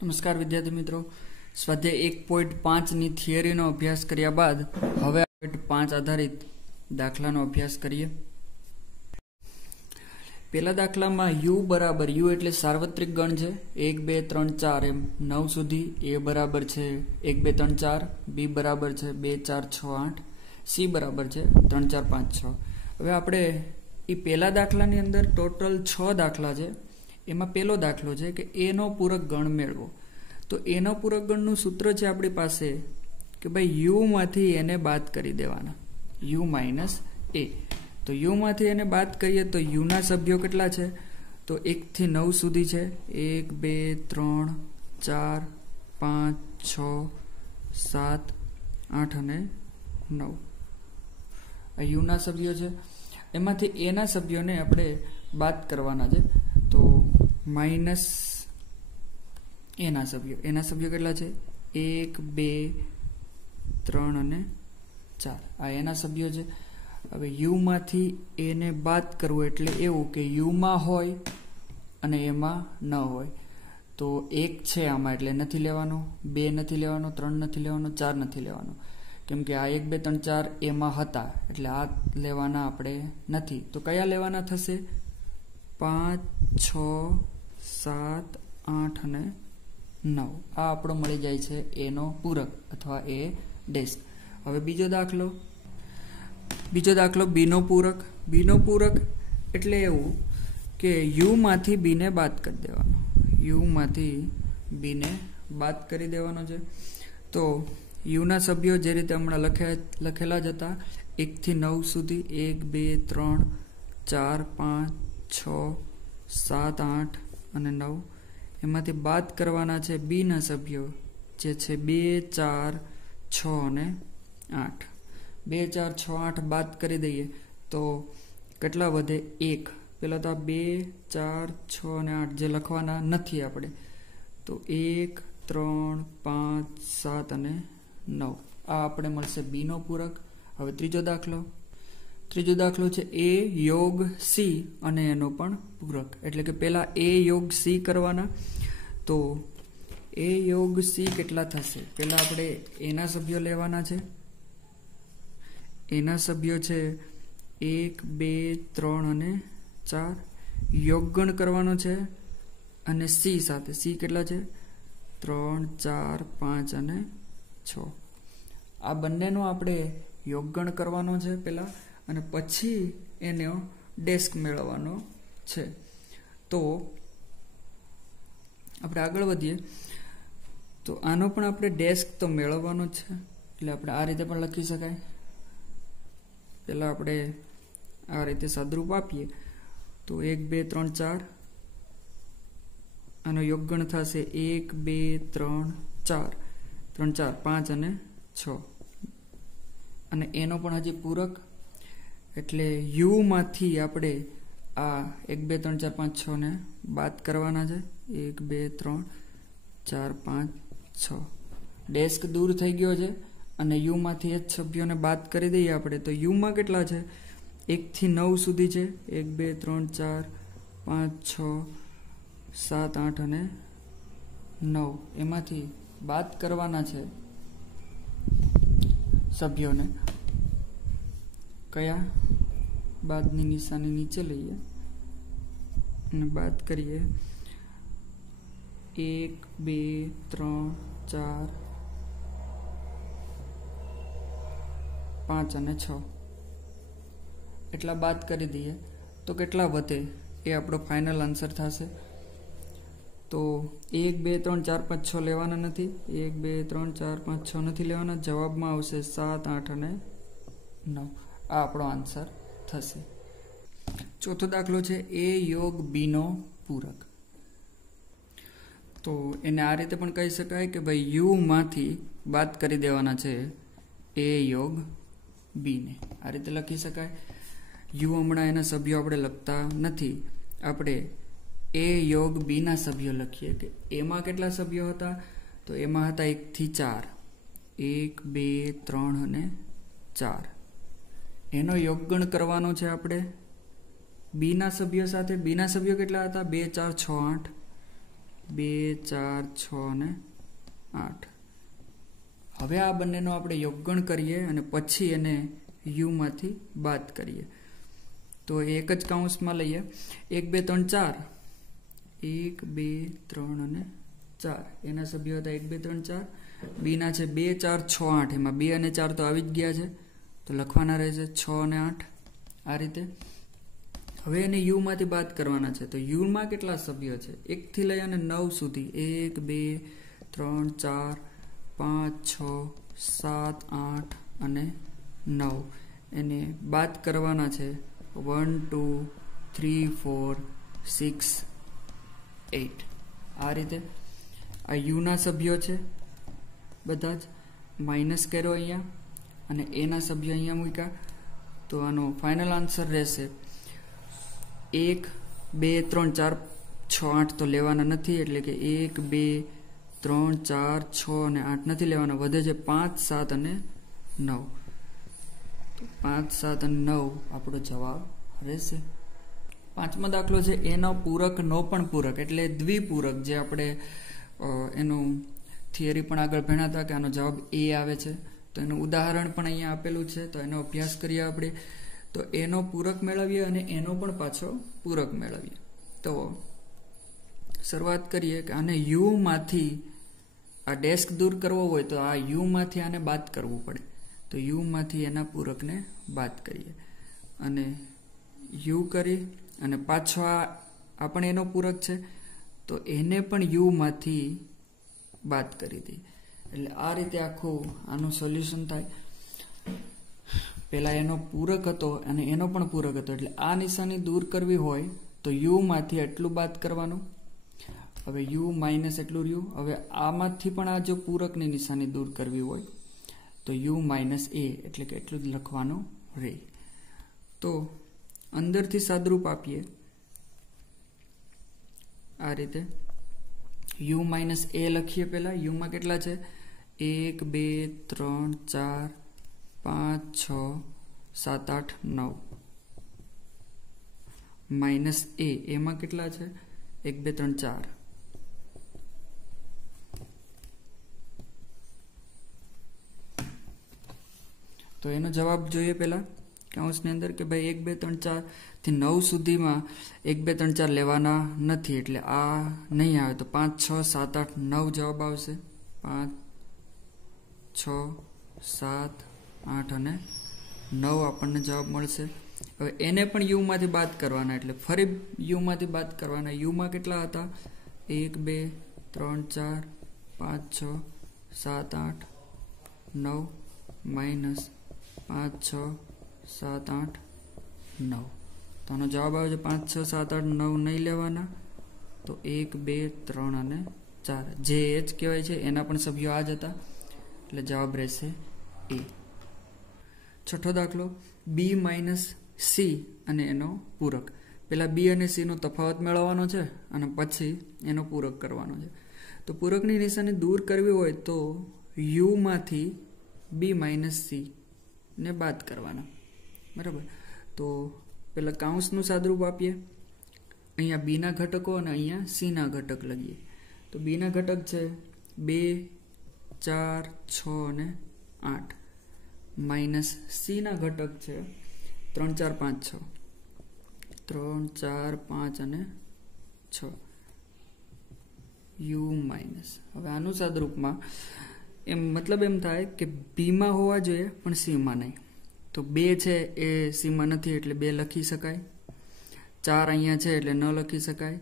નમસ્કાર વિદ્યાર્થી મિત્રો, સ્વાધ્યાય 1.5ની થિયરીનો અભ્યાસ કર્યા બાદ હવે 5 આધારિત દાખલાનો અભ્યાસ કરીએ. પહેલા દાખલામાં u બરાબર u એટલે સાર્વત્રિક ગણ છે 1 2 3 4 એમ 9 સુધી. a બરાબર છે 1 2 3 4, b બરાબર છે 2 4 6 8, c બરાબર છે 3 4 5 6. હવે આપણે એ પહેલા દાખલાની અંદર ટોટલ 6 દાખલા છે. એમાં પહેલો દાખલો છે કે a નો પૂરક ગણ મેળવો. તો a નો પૂરક ગણનું સૂત્ર છે આપણી પાસે કે ભાઈ u માંથી એને બાદ કરી દેવાના, u માઇનસ a. તો u માંથી એને બાદ કરીએ તો u ના સભ્યો કેટલા છે? તો 1 થી 9 સુધી છે. 1 2 3 4 5 6 7 8 અને 9 આ u ના સભ્યો છે. એમાંથી a ના સભ્યોને આપણે બાદ કરવાના છે. તો માઇનસ એના સભ્યો કેટલા છે? 1 2 3 અને 4 આ એના સભ્યો છે. હવે u માંથી એને બાદ કરવું એટલે એવું કે u માં હોય અને એમાં ન હોય. તો 1 છે આમાં એટલે નથી લેવાનો, 2 નથી લેવાનો, 3 નથી લેવાનો, 4 નથી લેવાનો, કેમ કે આ 1 2 3 4 એમાં હતા એટલે આ લેવાના આપણે નથી. તો કયા લેવાના થશે? 5 6 7 8 અને 9 આ આપણો મળી જાય છે a નો પૂરક અથવા a ડેશ. હવે બીજો દાખલો b નો પૂરક. b નો પૂરક એટલે એવું કે u માંથી b ને બાદ કરી દેવાનો, u માંથી b ને બાદ કરી દેવાનો છે. તો u ના સભ્યો જે રીતે હમણાં લખેલા જ હતા 1 થી 9 સુધી, 1 2 3 4 5 6 7 8 અને 9. એમાંથી બાદ કરવાના છે b ના સભ્યો જે છે 2 4 6 અને 8. 2 4 6 8 બાદ કરી દઈએ તો કેટલા વધે? 1. પેલા તો 2 4 6 અને 8 જે લખવાના નથી આપણે, તો 1 3 5 7 અને 9 આ આપણે મળશે b નો પૂરક. હવે ત્રીજો દાખલો છે a યોગ c અને એનો પણ પૂરક. એટલે કે પેલા a યોગ c કરવાના. તો a યોગ c કેટલા થશે? પેલા આપણે એના સભ્યો લેવાના છે. એના સભ્યો છે 1 2 3 અને 4. યોગગણ કરવાનો છે અને c સાથે. c કેટલા છે? 3 4 5 અને 6. આ બંનેનો આપણે યોગગણ કરવાનો છે પેલા, અને પછી એનો ડેસ્ક મેળવવાનો છે. તો આપણે આગળ વધીએ તો આનો પણ આપણે ડેસ્ક તો મેળવવાનો છે. એટલે આપણે આ રીતે પણ લખી શકાય. પેલા આપણે આ રીતે સાદરૂપ આપીએ તો 1 2 3 4 આનો યોગગણ થશે 1 2 3 4 3 4 5 અને 6. અને એનો પણ હજી પૂરક એટલે u માંથી આપણે આ 1 2 3 4 5 6 ને બાદ કરવાના છે. 1 2 3 4 5 6. ડેસ્ક દૂર થઈ ગયો છે અને u માંથી એ જ સભ્યોને બાદ કરી દઈએ આપણે. તો u માં કેટલા છે? 1 થી 9 સુધી છે. 1 2 3 4 5 6 7 8 અને 9. એમાંથી બાદ કરવાના છે સભ્યોને. કયા? બાદની નિશાની નીચે લઈએ અને બાદ કરીએ 1 2 3 4 5 અને 6 એટલા બાદ કરી દઈએ તો કેટલા વધે એ આપણો ફાઇનલ આન્સર થશે. તો 1 2 3 4 5 6 લેવાના નથી, 1 2 3 4 5 6 નથી લેવાના. જવાબમાં આવશે 7 8 અને 9. આ આપણો આન્સર થશે. ચોથો દાખલો છે a યોગ b નો પૂરક. તો એને આ રીતે પણ કહી શકાય કે ભાઈ u માંથી બાદ કરી દેવાના છે a યોગ b ને. આ રીતે લખી શકાય. u હમણાં એના સભ્યો આપણે લખતા નથી, આપણે a યોગ b ના સભ્યો લખીએ. કે એમાં કેટલા સભ્યો હતા? તો એમાં હતા 1 થી 4, 1 2 3 અને 4. એનો યોગગણ કરવાનો છે આપણે b ના સભ્યો સાથે. b ના સભ્યો કેટલા હતા? 2 4 6 8. 2 4 6 અને 8. હવે આ બંનેનો આપણે યોગગણ કરીએ અને પછી એને u માંથી બાદ કરીએ. તો એક જ કૌંસમાં લઈએ. 1 2 3 4, 1 2 3 અને 4 એના સભ્યો હતા 1 2 3 4. બી ના છે 2 4 6 8. એમાં 2 અને 4 તો આવી જ ગયા છે, તો લખવાના રહેશે 6 અને 8 આ રીતે. હવે એને u માંથી બાદ કરવાના છે. તો u માં કેટલા સભ્યો છે? 1 થી લઈ અને 9 સુધી. 1 2 3 4 5 6 7 8 અને 9 એને બાદ કરવાના છે. 1 2 3 4 6 8 આ રીતે. આ u ના સભ્યો છે બધા જ. માઇનસ કર્યો અહીંયા અને એ ના સભ્યો અહીંયા મૂક્યા. તો આનો ફાઇનલ આન્સર રહેશે 1 2 3 4 6 8 તો લેવાના નથી, એટલે કે 1 2 3 4 6 અને 8 નથી લેવાના. વધે છે 5 7 અને 9. તો 5 7 અને 9 આપણો જવાબ રહેશે. પાંચમો દાખલો છે એનો પૂરક નો પણ પૂરક, એટલે દ્વિપૂરક. જે આપણે એનું થિયરી પણ આગળ ભણ્યા હતા કે આનો જવાબ એ આવે છે. તો એનું ઉદાહરણ પણ અહીંયા આપેલું છે, તો એનો અભ્યાસ કરીએ આપણે. તો એનો પૂરક મેળવીએ અને એનો પણ પાછો પૂરક મેળવીએ. તો શરૂઆત કરીએ કે આને u માંથી આ ડેસ્ક દૂર કરવો હોય તો આ u માંથી આને બાદ કરવું પડે. તો u માંથી એના પૂરકને બાદ કરીએ અને u કરી અને પાછો આ પણ એનો પૂરક છે, તો એને પણ u માંથી બાદ કરી દઈએ. એટલે આ રીતે આખું આનું સોલ્યુશન થાય. પહેલા એનો પૂરક હતો અને એનો પણ પૂરક હતો, એટલે આ નિશાની દૂર કરવી હોય તો u માંથી એટલું બાદ કરવાનું. હવે u માઇનસ એટલું રહ્યું. હવે આમાંથી પણ આ જો પૂરકની નિશાની દૂર કરવી હોય તો u માઇનસ a, એટલે કે એટલું જ લખવાનું રહે. તો અંદરથી સાદરૂપ આપીએ આ રીતે. u માઇનસ a લખીએ. પહેલા u માં કેટલા છે? 1 2 3 4 5 6 7 8 9 માઇનસ a એમાં કેટલા છે? 1 2 3 4. તો એનો જવાબ જોઈએ પહેલા કૌંસની અંદર કે ભાઈ 1 2 3 4 થી 9 સુધીમાં 1 2 3 4 લેવાના નથી, એટલે આ નહીં આવે. તો 5 6 7 8 9 જવાબ આવશે. 5 6 7 8 અને 9 આપણને જવાબ મળશે. હવે એને પણ u માંથી બાદ કરવાના, એટલે ફરી u માંથી બાદ કરવાના. u માં કેટલા હતા? 1 2 3 4 5 6 7 8 9 માઇનસ 5 6 7 8 9. તો આનો જવાબ આવે છે 5 6 7 8 9 નહીં લેવાના. તો 1 2 3 અને 4 જે h કહેવાય છે એના પણ સભ્યો આ જ હતા, એટલે જવાબ રહેશે a. છઠ્ઠો દાખલો b માઇનસ c અને એનો પૂરક. પહેલા b અને c નો તફાવત મેળવવાનો છે અને પછી એનો પૂરક કરવાનો છે. તો પૂરકની નિશાની દૂર કરવી હોય તો u માંથી b માઇનસ c ને બાદ કરવાના. બરાબર. તો પેલા કૌંસનું સાદરૂપ આપીએ. અહીંયા b ના ઘટકો અને અહીંયા c ના ઘટક લઈએ. તો b ના ઘટક છે 2 4 6 અને 8 માઇનસ c ના ઘટક છે 3 4 5 6. 3 4 5 અને 6 u માઇનસ. હવે આનું સાદરૂપમાં એમ મતલબ એમ થાય કે b માં હોવા જોઈએ પણ c માં નહીં. તો 2 છે એ c માં નથી એટલે 2 લખી શકાય. 4 અહીંયા છે એટલે ન લખી શકાય.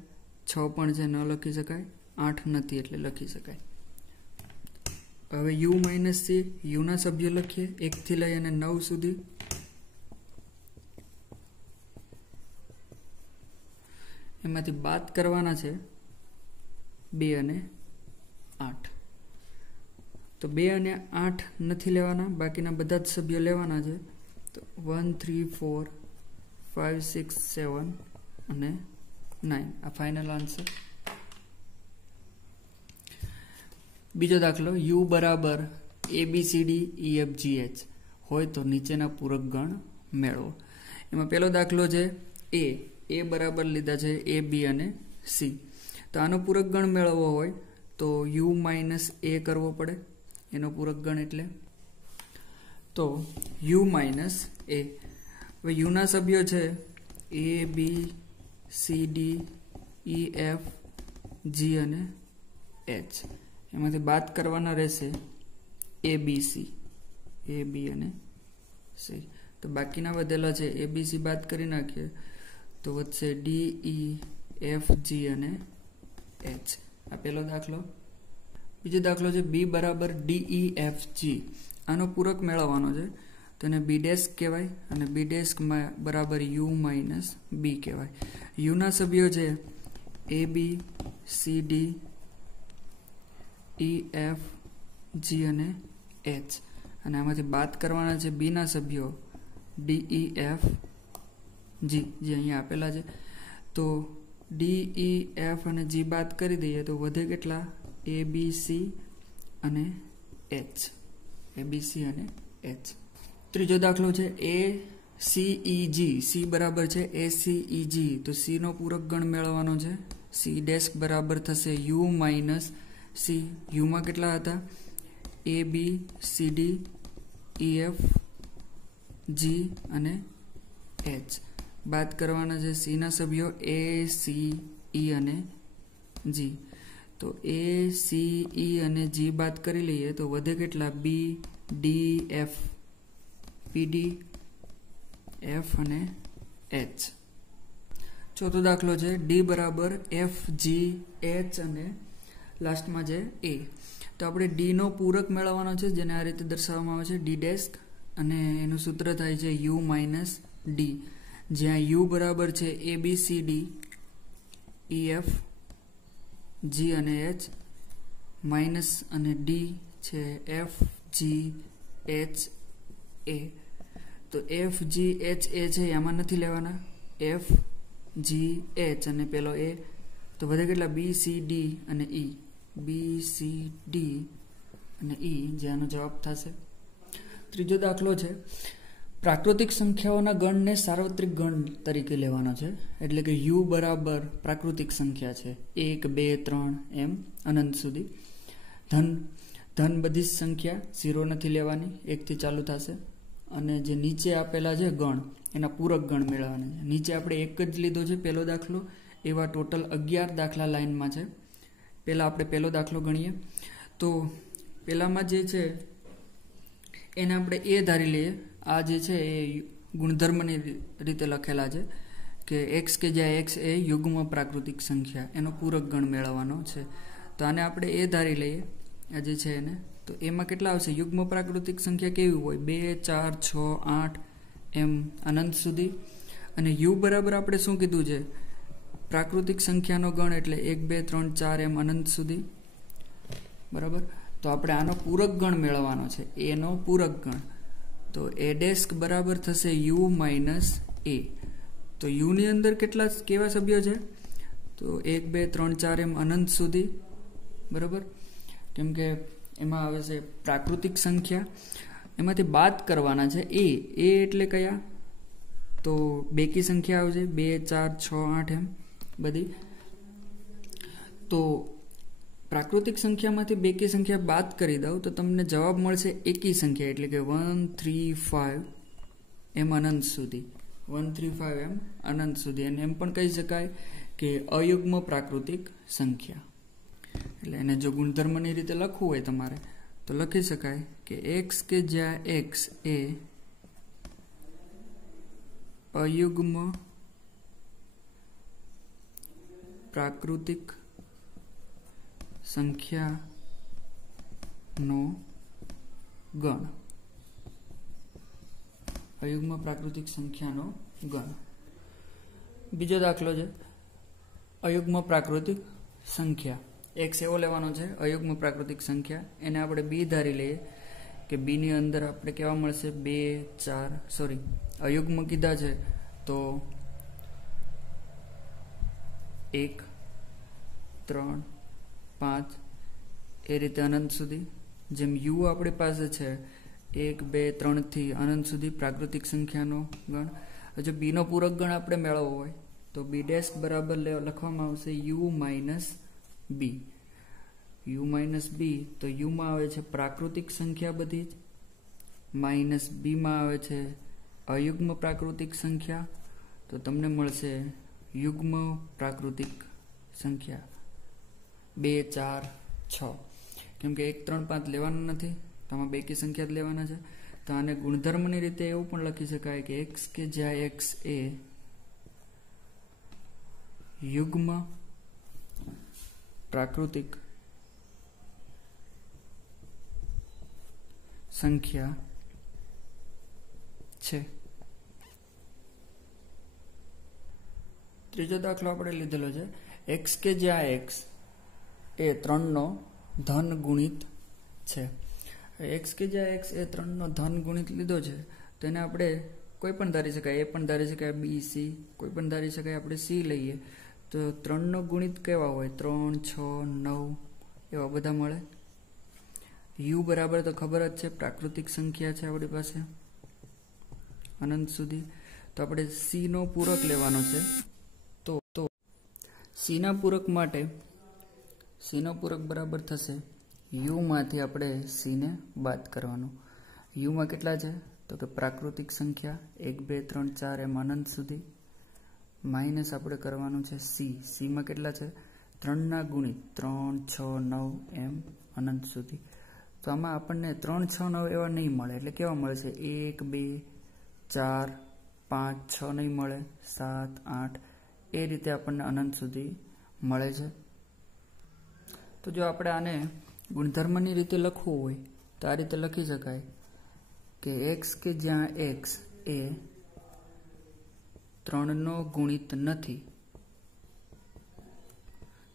6 પણ છે ન લખી શકાય. 8 નથી એટલે લખી શકાય. હવે u માઇનસ c, u ના સભ્યો લખીએ 1 થી લઈ અને 9 સુધી. એમાંથી બાદ કરવાના છે 2 અને 8. તો 2 અને 8 નથી લેવાના, બાકીના બધા જ સભ્યો લેવાના છે. તો 1 3 4 5 6 7 અને 9 આ ફાઇનલ આન્સર. બીજો દાખલો u બરાબર ABCD EFGH હોય તો નીચેના પૂરક ગણ મેળવો. એમાં પહેલો દાખલો છે a બરાબર લીધા છે a b અને c. તો આનો પૂરક ગણ મેળવવો હોય તો u માઇનસ a કરવો પડે, એનો પૂરક ગણ એટલે તો u માઇનસ a. હવે યુના સભ્યો છે a b c d e f g અને h, એમાંથી બાદ કરવાના રહેશે a b અને c. તો બાકીના વધેલા છે a b c બાદ કરી નાખીએ તો વધશે d e f g અને h. આ પહેલો દાખલો. બીજો દાખલો છે b બરાબર d e f g. આનો પૂરક મેળવવાનો છે, તેને b ડેશ કહેવાય અને b ડેશ બરાબર u માઇનસ b કહેવાય. યુના સભ્યો છે a b c d e f g અને h, અને આમાંથી બાદ કરવાના છે b ના સભ્યો d e f g, જે અહીંયા આપેલા છે. તો d e f અને g બાદ કરી દઈએ તો વધે કેટલા? a b c અને h. a b c અને h. ત્રીજો દાખલો છે a c e g. c બરાબર છે a c e g, તો c નો પૂરક ગણ મેળવવાનો છે. c ડેશ બરાબર થશે u માઇનસ c. યુમાં કેટલા હતા? a b c d e f g અને h. બાદ કરવાના છે c ના સભ્યો a c e અને g. તો a c e અને g બાદ કરી લઈએ તો વધે કેટલા? b d f p d f અને h. ચોથો દાખલો છે d બરાબર f g h અને લાસ્ટમાં છે a. તો આપણે d નો પૂરક મેળવવાનો છે, જેને આ રીતે દર્શાવવામાં આવે છે d ડેશ, અને એનું સૂત્ર થાય છે u માઇનસ d, જ્યાં u બરાબર છે a b c d e f g અને h, માઇનસ અને d છે f g h a. તો f g h a છે એમાં નથી લેવાના, f g h અને પેલો a. તો વધે કેટલા? b c d અને e. b c d અને e, જેનો જવાબ થશે. ત્રીજો દાખલો છે પ્રાકૃતિક સંખ્યાઓના ગણને સાર્વત્રિક ગણ તરીકે લેવાનો છે. એટલે કે u બરાબર પ્રાકૃતિક સંખ્યા છે 1 2 3 એમ અનંત સુધી. ધન બધી જ સંખ્યા, 0 નથી લેવાની, 1 થી ચાલુ થશે. અને જે નીચે આપેલા છે ગણ, એના પૂરક ગણ મેળવવાના છે. નીચે આપણે એક જ લીધો છે પહેલો દાખલો, એવા ટોટલ 11 દાખલા લાઈનમાં છે. પહેલા આપણે પહેલો દાખલો ગણીએ. તો પહેલામાં જે છે એને આપણે a ધારી લઈએ. આ જે છે એ ગુણધર્મની રીતે લખેલા છે કે x કે જ્યાં x એ યુગ્મ પ્રાકૃતિક સંખ્યા, એનો પૂરક ગણ મેળવવાનો છે. તો આને આપણે a ધારી લઈએ, આ જે છે એને. તો એમાં કેટલા આવશે? યુગ્મ પ્રાકૃતિક સંખ્યા કેવી હોય? 2 4 6 8 એમ અનંત સુધી. અને u બરાબર આપણે શું કીધું છે? પ્રાકૃતિક સંખ્યાનો ગણ, એટલે 1 2 3 4 એમ અનંત સુધી. બરાબર. તો આપણે આનો પૂરક ગણ મેળવવાનો છે, a નો પૂરક ગણ. તો a ડેશ બરાબર થશે u માઇનસ a. તો u ની અંદર કેવા સભ્યો છે? તો 1 2 3 4 એમ અનંત સુધી. બરાબર. કેમ કે એમાં આવે છે પ્રાકૃતિક સંખ્યા, એમાંથી બાદ કરવાના છે a. a એટલે કયા? તો બેકી સંખ્યા આવશે 2 4 6 8 એમ બધી. તો પ્રાકૃતિક સંખ્યામાંથી બેકી સંખ્યા બાદ કરી દઉં તો તમને જવાબ મળશે એકી સંખ્યા, એટલે કે 1 3 5 એમ અનંત સુધી. 1 3 5 એમ અનંત સુધી. અને એમ પણ કહી શકાય કે અયુગ્મ પ્રાકૃતિક સંખ્યા. એટલે એને જો ગુણધર્મની રીતે લખવું હોય તમારે તો લખી શકાય કે x કે જ્યાં x એ અયુગ્મ પ્રાકૃતિક સંખ્યાનો ગણ. અયુગ્મ પ્રાકૃતિક સંખ્યાનો ગણ. બીજો દાખલો છે અયુગ્મ પ્રાકૃતિક સંખ્યા. x એવો લેવાનો છે અયુગ્મ પ્રાકૃતિક સંખ્યા, એને આપણે b ધારી લઈએ કે b ની અંદર આપણે કેવા મળશે? 2 4 અયુગ્મ કીધા છે તો 1 3 5 એ રીતે અનંત સુધી. જેમ u આપણી પાસે છે 1 2 3 થી અનંત સુધી પ્રાકૃતિક સંખ્યાનો ગણ. જો b નો પૂરક ગણ આપણે મેળવવો હોય તો બી ડેશ બરાબર લખવામાં આવશે U minus B. U minus B, તો યુમાં આવે છે પ્રાકૃતિક સંખ્યા બધી જ, માઇનસ બીમાં આવે છે અયુગ્મ પ્રાકૃતિક સંખ્યા. તો તમને મળશે યુગ્મ પ્રાકૃતિક સંખ્યા 2, 4, 6. કેમ કે 1, 3, 5 લેવાના નથી, તો આમાં બેકી સંખ્યા જ લેવાના છે. તો આને ગુણધર્મની રીતે એવું પણ લખી શકાય કે x કે જ્યાં x એ યુગ્મ પ્રાકૃતિક સંખ્યા છે. ત્રીજો દાખલો આપણે લીધેલો છે x કે જ્યાં x એ 3 નો ધન ગુણિત છે. x કે જ્યાં x એ 3 નો ધન ગુણિત લીધો છે, તો એને આપણે કોઈ પણ ધારી શકાય, એ પણ ધારી શકાય, બી, સી, કોઈ પણ ધારી શકાય. આપણે સી લઈએ તો 3 નો ગુણિત કેવા હોય? 3, 6, 9 એવા બધા મળે. યુ બરાબર તો ખબર જ છે, પ્રાકૃતિક સંખ્યા છે આપણી પાસે અનંત સુધી. તો આપણે સી નો પૂરક લેવાનો છે. તો સી ના પૂરક માટે સી નો પૂરક બરાબર થશે યુ માંથી આપણે સી ને બાદ કરવાનું. યુમાં કેટલા છે? તો કે પ્રાકૃતિક સંખ્યા 1, 2, 3, 4 એમ અનંત સુધી, માઇનસ આપણે કરવાનું છે સી. સીમાં કેટલા છે? 3 ના ગુણિત 3, 6, 9 એમ અનંત સુધી. તો આમાં આપણને 3, 6, 9 એવા નહીં મળે. એટલે કેવા મળે છે? 1, 2, 4, 5, 6 નહીં મળે, 7, 8 એ રીતે આપણને અનંત સુધી મળે છે. તો જો આપણે આને ગુણધર્મની રીતે લખવું હોય તો આ રીતે લખી શકાય કે x કે જ્યાં x એ 3 નો ગુણિત નથી.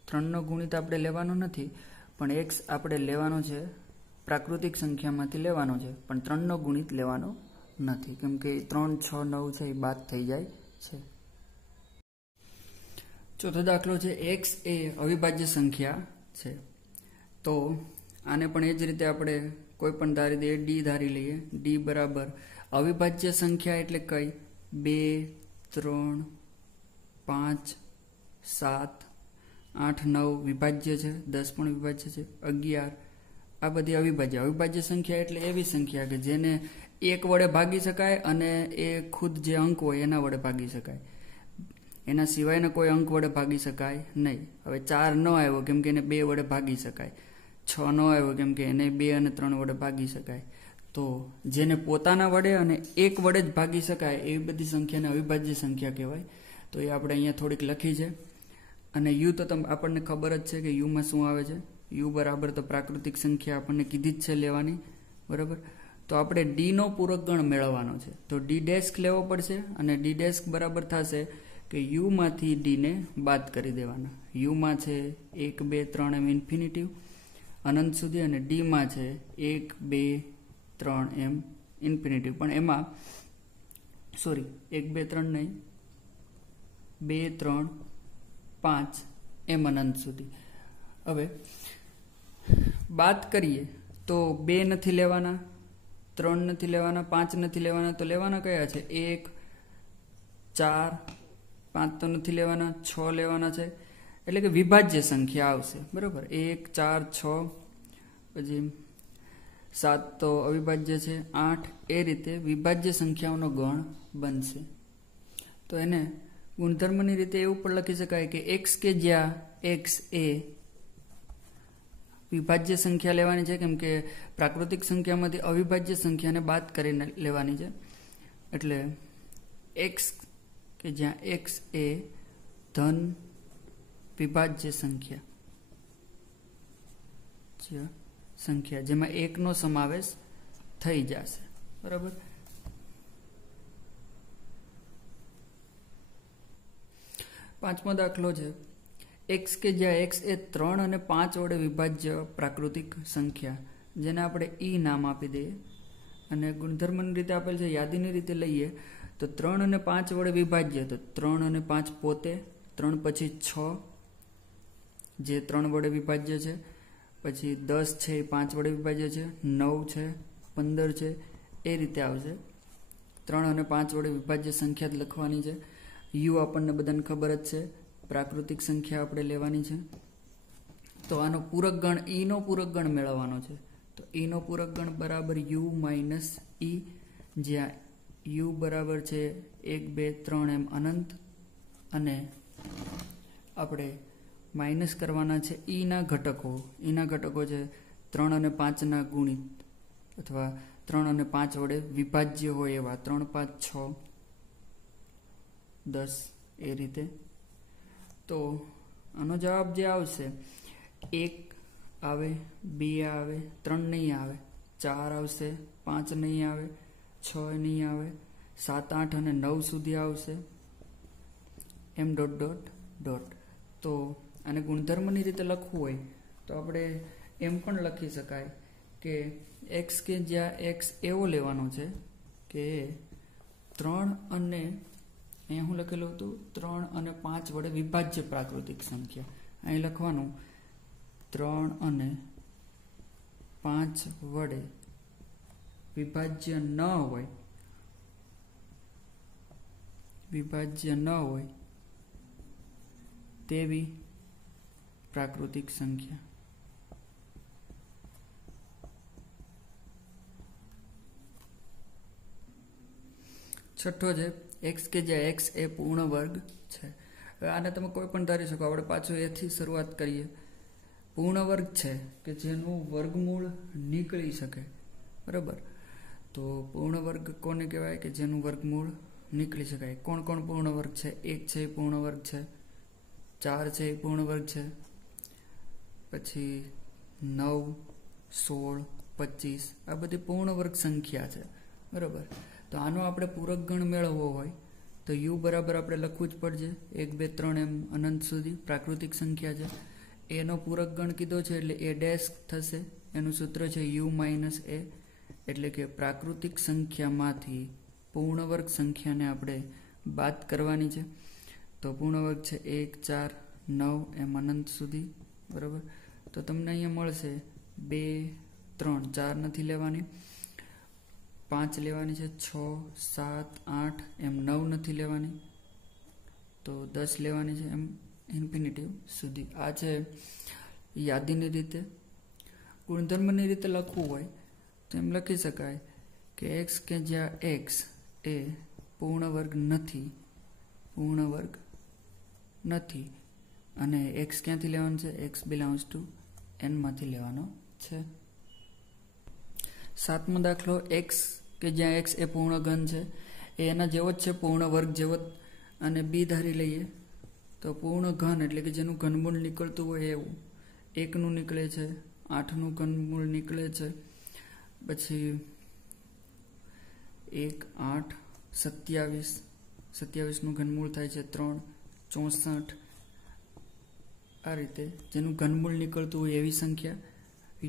3 નો ગુણિત આપણે લેવાનો નથી, પણ x આપણે લેવાનો છે પ્રાકૃતિક સંખ્યામાંથી લેવાનો છે, પણ 3 નો ગુણિત લેવાનો નથી. કેમ કે 3, 6, 9 છે એ બાદ થઈ જાય છે. ચોથો દાખલો છે x એ અવિભાજ્ય સંખ્યા છે. તો આને પણ એ જ રીતે આપણે કોઈ પણ ધારી દઈએ, ડી ધારી લઈએ. ડી બરાબર અવિભાજ્ય સંખ્યા એટલે કઈ? 2, 3, 5, 7, 8, 9 વિભાજ્ય છે, 10 પણ વિભાજ્ય છે, 11 આ બધી અવિભાજ્ય. અવિભાજ્ય સંખ્યા એટલે એવી સંખ્યા કે જેને 1 વડે ભાગી શકાય અને એ ખુદ જે અંક હોય એના વડે ભાગી શકાય, એના સિવાયના કોઈ અંક વડે ભાગી શકાય નહીં. હવે 4 ન આવ્યો કેમ કે એને 2 વડે ભાગી શકાય, 6 ન આવ્યો કેમ કે એને 2 અને 3 વડે ભાગી શકાય. તો જેને પોતાના વડે અને 1 વડે જ ભાગી શકાય એવી બધી સંખ્યાને અવિભાજ્ય સંખ્યા કહેવાય. તો એ આપણે અહીંયા થોડીક લખી છે. અને યુ તો આપણને ખબર જ છે કે યુમાં શું આવે છે. યુ બરાબર તો પ્રાકૃતિક સંખ્યા આપણને કીધી જ છે લેવાની, બરાબર. તો આપણે ડી નો પૂરક ગણ મેળવવાનો છે. તો ડી ડેસ્ક લેવો પડશે અને ડી ડેસ્ક બરાબર થશે કે યુ માંથી ડી ને બાદ કરી દેવાના. યુમાં છે 1, 2, 3 એમ ઇન્ફિનિટિવ અનંત સુધી, અને ડી માં છે 1, 2, 3 એમ ઇન્ફિનિટિવ. પણ એમાં 1, 2, 3 નહીં, 2, 3, 5 એમ અનંત સુધી. હવે બાદ કરીએ તો 2 નથી લેવાના, 3 નથી લેવાના, 5 નથી લેવાના. તો લેવાના કયા છે? 1, 4, 5 તો નથી લેવાના, 6 લેવાના છે. એટલે કે વિભાજ્ય સંખ્યા આવશે, બરાબર. 1, 4, 6 પછી 7 તો અવિભાજ્ય છે, 8 એ રીતે વિભાજ્ય સંખ્યાઓનો ગણ બનશે. તો એને ગુણધર્મની રીતે એવું પણ લખી શકાય કે x કે જ્યાં x એ વિભાજ્ય સંખ્યા લેવાની છે, કેમ કે પ્રાકૃતિક સંખ્યામાંથી અવિભાજ્ય સંખ્યાને બાદ કરીને લેવાની છે. એટલે x કે જ્યાં x એ ધન વિભાજ્ય સંખ્યા જેમાં 1 નો સમાવેશ થઈ જશે, બરાબર. પાંચમો દાખલો છે x કે જ્યાં x એ 3 અને 5 વડે વિભાજ્ય પ્રાકૃતિક સંખ્યા, જેને આપણે e નામ આપી દઈએ. અને ગુણધર્મની રીતે આપેલ છે, યાદીની રીતે લઈએ તો 3 અને 5 વડે વિભાજ્ય. તો 3 અને 5 પોતે, 3 પછી 6 જે 3 વડે વિભાજ્ય છે, પછી 10 છે એ 5 વડે વિભાજ્ય છે, 9 છે, 15 છે, એ રીતે આવશે. 3 અને 5 વડે વિભાજ્ય સંખ્યા જ લખવાની છે. યુ આપણને બધાને ખબર જ છે, પ્રાકૃતિક સંખ્યા આપણે લેવાની છે. તો આનો પૂરક ગણ ઈનો પૂરક ગણ મેળવવાનો છે. તો ઈનો પૂરક ગણ બરાબર યુ માઇનસ ઈ, જ્યાં યુ બરાબર છે 1 2 3 એમ અનંત, અને આપણે માઇનસ કરવાના છે ઈના ઘટકો. ઈના ઘટકો છે 3 અને 5ના ગુણિત, અથવા 3 અને 5 વડે વિભાજ્ય હોય એવા 3 5 6 10 એ રીતે. તો આનો જવાબ જે આવશે 1 આવે, 2 આવે, 3 નહીં આવે, 4 આવશે, 5 નહીં આવે, 6 નહીં આવે, 7 8 અને 9 સુધી આવશે, એમ ડોટ ડોટ ડોટ. તો આને ગુણધર્મની રીતે લખવું હોય તો આપણે એમ પણ લખી શકાય કે એક્સ કે જ્યાં એક્સ એવો લેવાનો છે કે 3 અને અહીંયા હું લખેલું હતું 3 અને 5 વડે વિભાજ્ય પ્રાકૃતિક સંખ્યા. અહીં લખવાનું 3 અને 5 વડે વિભાજ્ય ન હોય તેવી પ્રાકૃતિક સંખ્યા. છઠ્ઠો છે એક્સ કે જ્યાં એક્સ એ પૂર્ણ વર્ગ છે. હવે આને તમે કોઈ પણ ધારી શકો. આપણે પાછું એથી શરૂઆત કરીએ. પૂર્ણ વર્ગ છે કે જેનું વર્ગમૂળ નીકળી શકે, બરાબર. તો પૂર્ણ વર્ગ કોને કહેવાય કે જેનું વર્ગમૂળ નીકળી શકાય. કોણ કોણ પૂર્ણ વર્ગ છે? 1 છે એ પૂર્ણ વર્ગ છે, 4 છે એ પૂર્ણ વર્ગ છે, પછી 9 16 25 આ બધી પૂર્ણ વર્ગ સંખ્યા છે, બરાબર. તો આનો આપણે પૂરક ગણ મેળવવો હોય તો યુ બરાબર આપણે લખવું જ પડશે 1 2 3 એમ અનંત સુધી પ્રાકૃતિક સંખ્યા છે. એનો પૂરક ગણ કીધો છે એટલે એ ડેશ થશે. એનું સૂત્ર છે યુ માઇનસ એ, એટલે કે પ્રાકૃતિક સંખ્યામાંથી પૂર્ણ વર્ગ સંખ્યાને આપણે બાદ કરવાની છે. તો પૂર્ણ વર્ગ છે 1 4 9 એમ અનંત સુધી, બરાબર. તો તમને અહીંયા મળશે 2 3 4 નથી લેવાની, 5 લેવાની છે, 6 7 8 એમ 9 નથી લેવાની, તો 10 લેવાની છે, એમ ઇન્ફિનિટિવ સુધી. આ છે યાદીની રીતે. ગુણધર્મની રીતે લખવું હોય તો એમ લખી શકાય કે એક્સ કે જ્યાં એક્સ એ પૂર્ણ વર્ગ નથી અને એક્સ ક્યાંથી લેવાનો છે? એક્સ બિલોંગ્સ ટુ એન માંથી લેવાનો છે. 7મો દાખલો એક્સ કે જ્યાં એક્સ એ પૂર્ણ ઘન છે, એ એના જેવો જ છે, પૂર્ણ વર્ગ જેવો જ. અને બી ધારી લઈએ તો પૂર્ણ ઘન એટલે કે જેનું ઘનમૂળ નીકળતું હોય એવું 1નું નીકળે છે, 8નું ઘનમૂળ નીકળે છે, પછી 1 8 27નું ઘનમૂળ થાય છે 3 64. આ રીતે જેનું ઘનમૂળ નીકળતું હોય એવી સંખ્યા.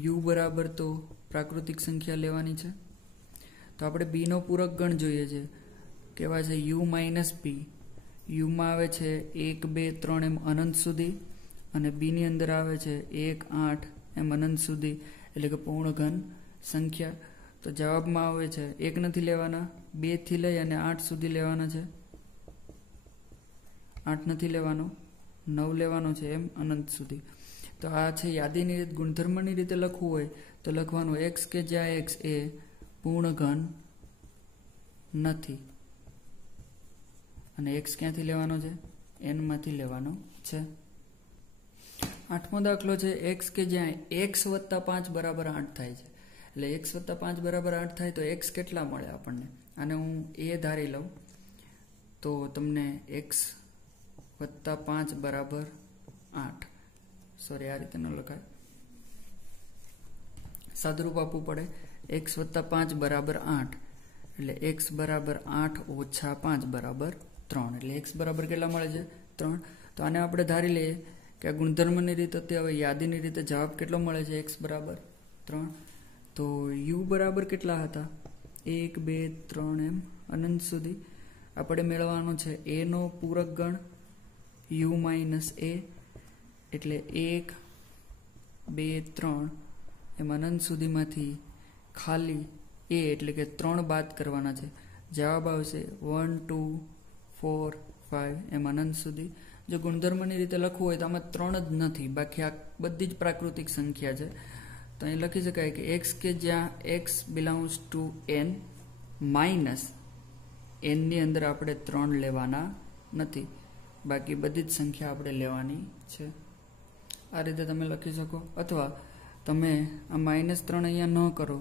યુ બરાબર તો પ્રાકૃતિક સંખ્યા લેવાની છે. તો આપણે બીનો પૂરક ગણ જોઈએ છે, કેવા છે? યુ માઇનસ બી. યુમાં આવે છે 1 2 3 એમ અનંત સુધી, અને બીની અંદર આવે છે 1 8 એમ અનંત સુધી, એટલે કે પૂર્ણ ઘન સંખ્યા. તો જવાબમાં આવે છે 1 નથી લેવાના, 2 થી લઈ અને 8 સુધી લેવાના છે, 8 નથી લેવાનો, 9 લેવાનો છે, એમ અનંત સુધી. તો આ છે યાદીની રીત. ગુણધર્મની રીતે લખવું હોય તો લખવાનું એક્સ કે જ્યાં એક્સ એ પૂર્ણ ઘન નથી, અને એક્સ ક્યાંથી લેવાનો છે? એન માંથી લેવાનો છે. 8મો દાખલો છે એક્સ કે જ્યાં એક્સ વત્તા 5 બરાબર 8 થાય છે. એટલે એક્સ વત્તા 5 બરાબર 8 થાય તો એક્સ કેટલા મળે આપણને? અને હું એ ધારી લઉં તો તમને એક્સ વત્તા 5 બરાબર 8, સોરી આ રીતે ન લખાય, સાદુરૂપ આપવું પડે. એક્સ વત્તા 5 બરાબર 8, એટલે એક્સ બરાબર 8 ઓછા 5 બરાબર 3, એટલે એક્સ બરાબર કેટલા મળે છે? 3. તો આને આપણે ધારી લઈએ કે આ ગુણધર્મની રીતે હતી. હવે યાદીની રીતે જવાબ કેટલો મળે છે? એક્સ બરાબર 3. તો યુ બરાબર કેટલા હતા? 1 2 3 એમ અનંત સુધી. આપણે મેળવવાનો છે એનો પૂરક ગણ યુ માઇનસ એ, એટલે 1 2 3 એમ અનંત સુધીમાંથી ખાલી એ એટલે કે 3 બાદ કરવાના છે. જવાબ આવશે 1 2 4 5 એમ અનંત સુધી. જો ગુણધર્મની રીતે લખવું હોય તો આમાં 3 જ નથી, બાકી આ બધી જ પ્રાકૃતિક સંખ્યા છે. તો અહીં લખી શકાય કે x કે જ્યાં x belongs to n minus n ની અંદર આપણે 3 લેવાના નથી, બાકી બધી જ સંખ્યા આપણે લેવાની છે. આ રીતે તમે લખી શકો. અથવા તમે આ -3 અહીંયા ન કરો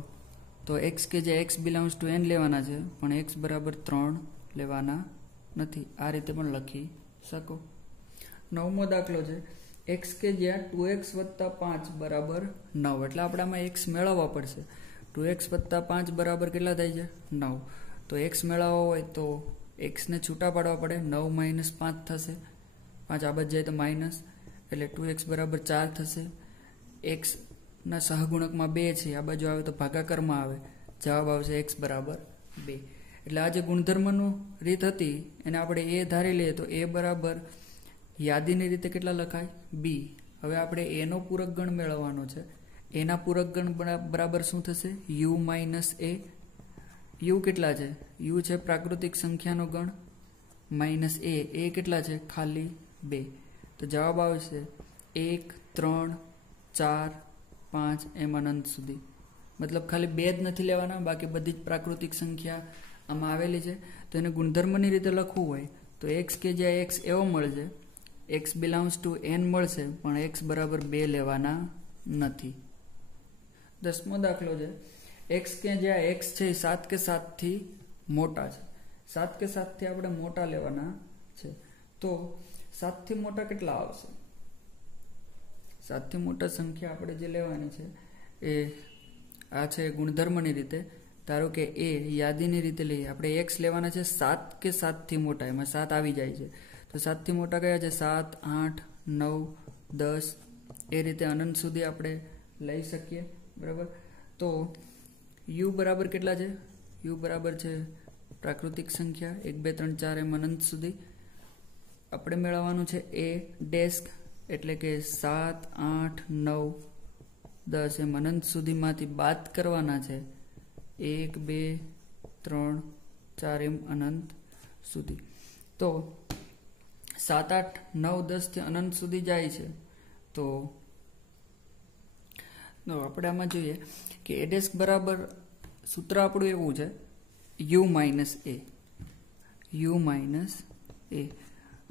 તો x કે જે x બિલોંગ્સ ટુ n લેવાના છે, પણ x બરાબર 3 લેવાના નથી. આ રીતે પણ લખી શકો. 9મો દાખલો છે x કે જ્યાં 2x + 5 બરાબર 9. એટલે આપણે આમાં x મેળવવા પડશે. 2x + 5 બરાબર કેટલા થાય છે? 9. તો x મેળવવા હોય તો x ને છૂટા પાડવા પડે. 9 - 5 થશે. 5 આ બાજુ જાય તો માઇનસ, એટલે 2x બરાબર 4 થશે. x ના સહગુણકમાં 2 છે, આ બાજુ આવે તો ભાગાકારમાં આવે, જવાબ આવશે x બરાબર 2. એટલે આ જે ગુણધર્મનું રીત હતી એને આપણે a ધારી લઈએ તો a બરાબર યાદીની રીતે કેટલા લખાય? b. હવે આપણે a નો પૂરક ગણ મેળવવાનો છે. a ના પૂરક ગણ બરાબર શું થશે? u - a. u કેટલા છે? u છે પ્રાકૃતિક સંખ્યાનો ગણ, માઇનસ a કેટલા છે? ખાલી 2. તો જવાબ આવશે 1, 3, 4, 5 એમ અનંત સુધી. મતલબ ખાલી 2 જ નથી લેવાના, બાકી બધી જ પ્રાકૃતિક સંખ્યા આમાં આવેલી છે. તો એને ગુણધર્મની રીતે લખવું હોય તો x કે જ્યાં x એવો મળશે, x બિલોંગ્સ ટુ n મળશે, પણ x બરાબર 2 લેવાના નથી. 10મો દાખલો છે x કે જ્યાં x છે 7 કે 7 થી મોટા છે. 7 કે 7 થી આપણે મોટા લેવાના છે. તો 7 થી મોટા કેટલા આવશે? 7 થી મોટા સંખ્યા આપણે જે લેવાની છે એ આ છે ગુણધર્મની રીતે. ધારો કે a યાદીની રીતે લઈએ, આપણે x લેવાના છે 7 કે 7 થી મોટા, એમાં 7 આવી જાય છે. તો 7 થી મોટા કયા છે? 7, 8, 9, 10 એ રીતે અનંત સુધી આપણે લઈ શકીએ. બરાબર. તો u બરાબર કેટલા છે? u બરાબર છે પ્રાકૃતિક સંખ્યા 1, 2, 3, 4 એમ અનંત સુધી. આપણે મેળવવાનું છે a ડેસ્ક, એટલે કે 7, 8, 9, 10 એમ અનંત સુધીમાંથી બાદ કરવાના છે 1, 2, 3, 4 એમ અનંત સુધી. તો 7, 8, 9, 10 થી અનંત સુધી જાય છે. તો આપણે આમાં જોઈએ કે a ડેસ્ક બરાબર સૂત્ર આપણું એવું છે u - a. u - a.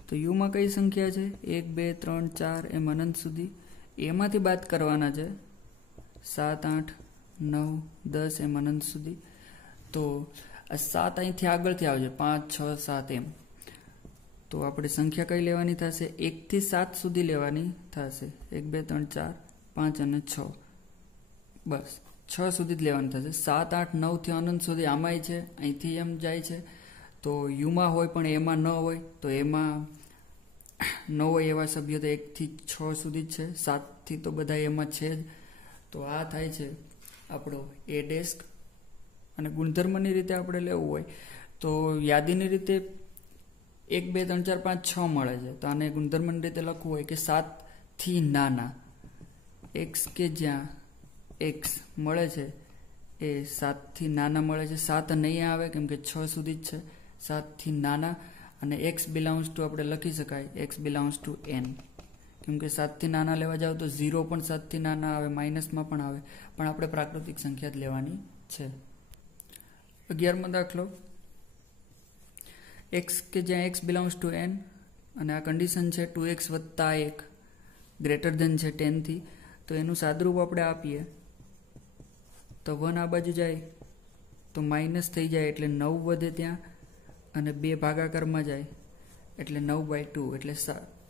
તો u માં કઈ સંખ્યા છે? 1, 2, 3, 4 એમ અનંત સુધી. a માંથી બાદ કરવાના છે 7, 8, 9, 10 એમ અનંત સુધી. તો આ 7 અહીંથી આગળથી આવશે 5, 6, 7 એમ. તો આપણે સંખ્યા કઈ લેવાની થશે? 1 થી 7 સુધી લેવાની થશે. 1, 2, 3, 4, 5 અને 6. બસ 6 સુધી જ લેવાની થશે. 7, 8, 9 થી અનંત સુધી આમાંય છે, અહીંથી એમ જાય છે. તો યુમાં હોય પણ એમાં ન હોય, તો એમાં ન હોય એવા સભ્યો તો 1 થી 6 સુધી જ છે. 7 થી તો બધા એમાં છે જ. તો આ થાય છે આપણો a ડેસ્ક. અને ગુણધર્મની રીતે આપણે લેવું હોય તો યાદીની રીતે 1, 2, 3, 4, 5, 6 મળે છે. તો આને ગુણધર્મની રીતે લખવું હોય કે 7 થી નાના x કે જ્યાં x મળે છે એ 7 થી નાના મળે છે. 7 નહીં આવે કેમ કે 6 સુધી જ છે. 7 થી નાના, અને x બિલોંગ્સ ટુ આપણે લખી શકાય x બિલોંગ્સ ટુ n. કેમ કે 7 થી નાના લેવા જાવ તો 0 પણ 7 થી નાના આવે, માઇનસમાં પણ આવે, પણ આપણે પ્રાકૃતિક સંખ્યા જ લેવાની છે. 11મો દાખલો x કે જ્યાં x બિલોંગ્સ ટુ n અને આ કન્ડિશન છે 2x + 1 ગ્રેટર ધેન છે 10 થી. તો એનું સાદરૂપ આપણે આપીએ તો 1 આ બાજુ જાય તો માઇનસ થઈ જાય, એટલે 9 વધે ત્યાં, અને 2 ભાગાકારમાં જાય એટલે 9/2 એટલે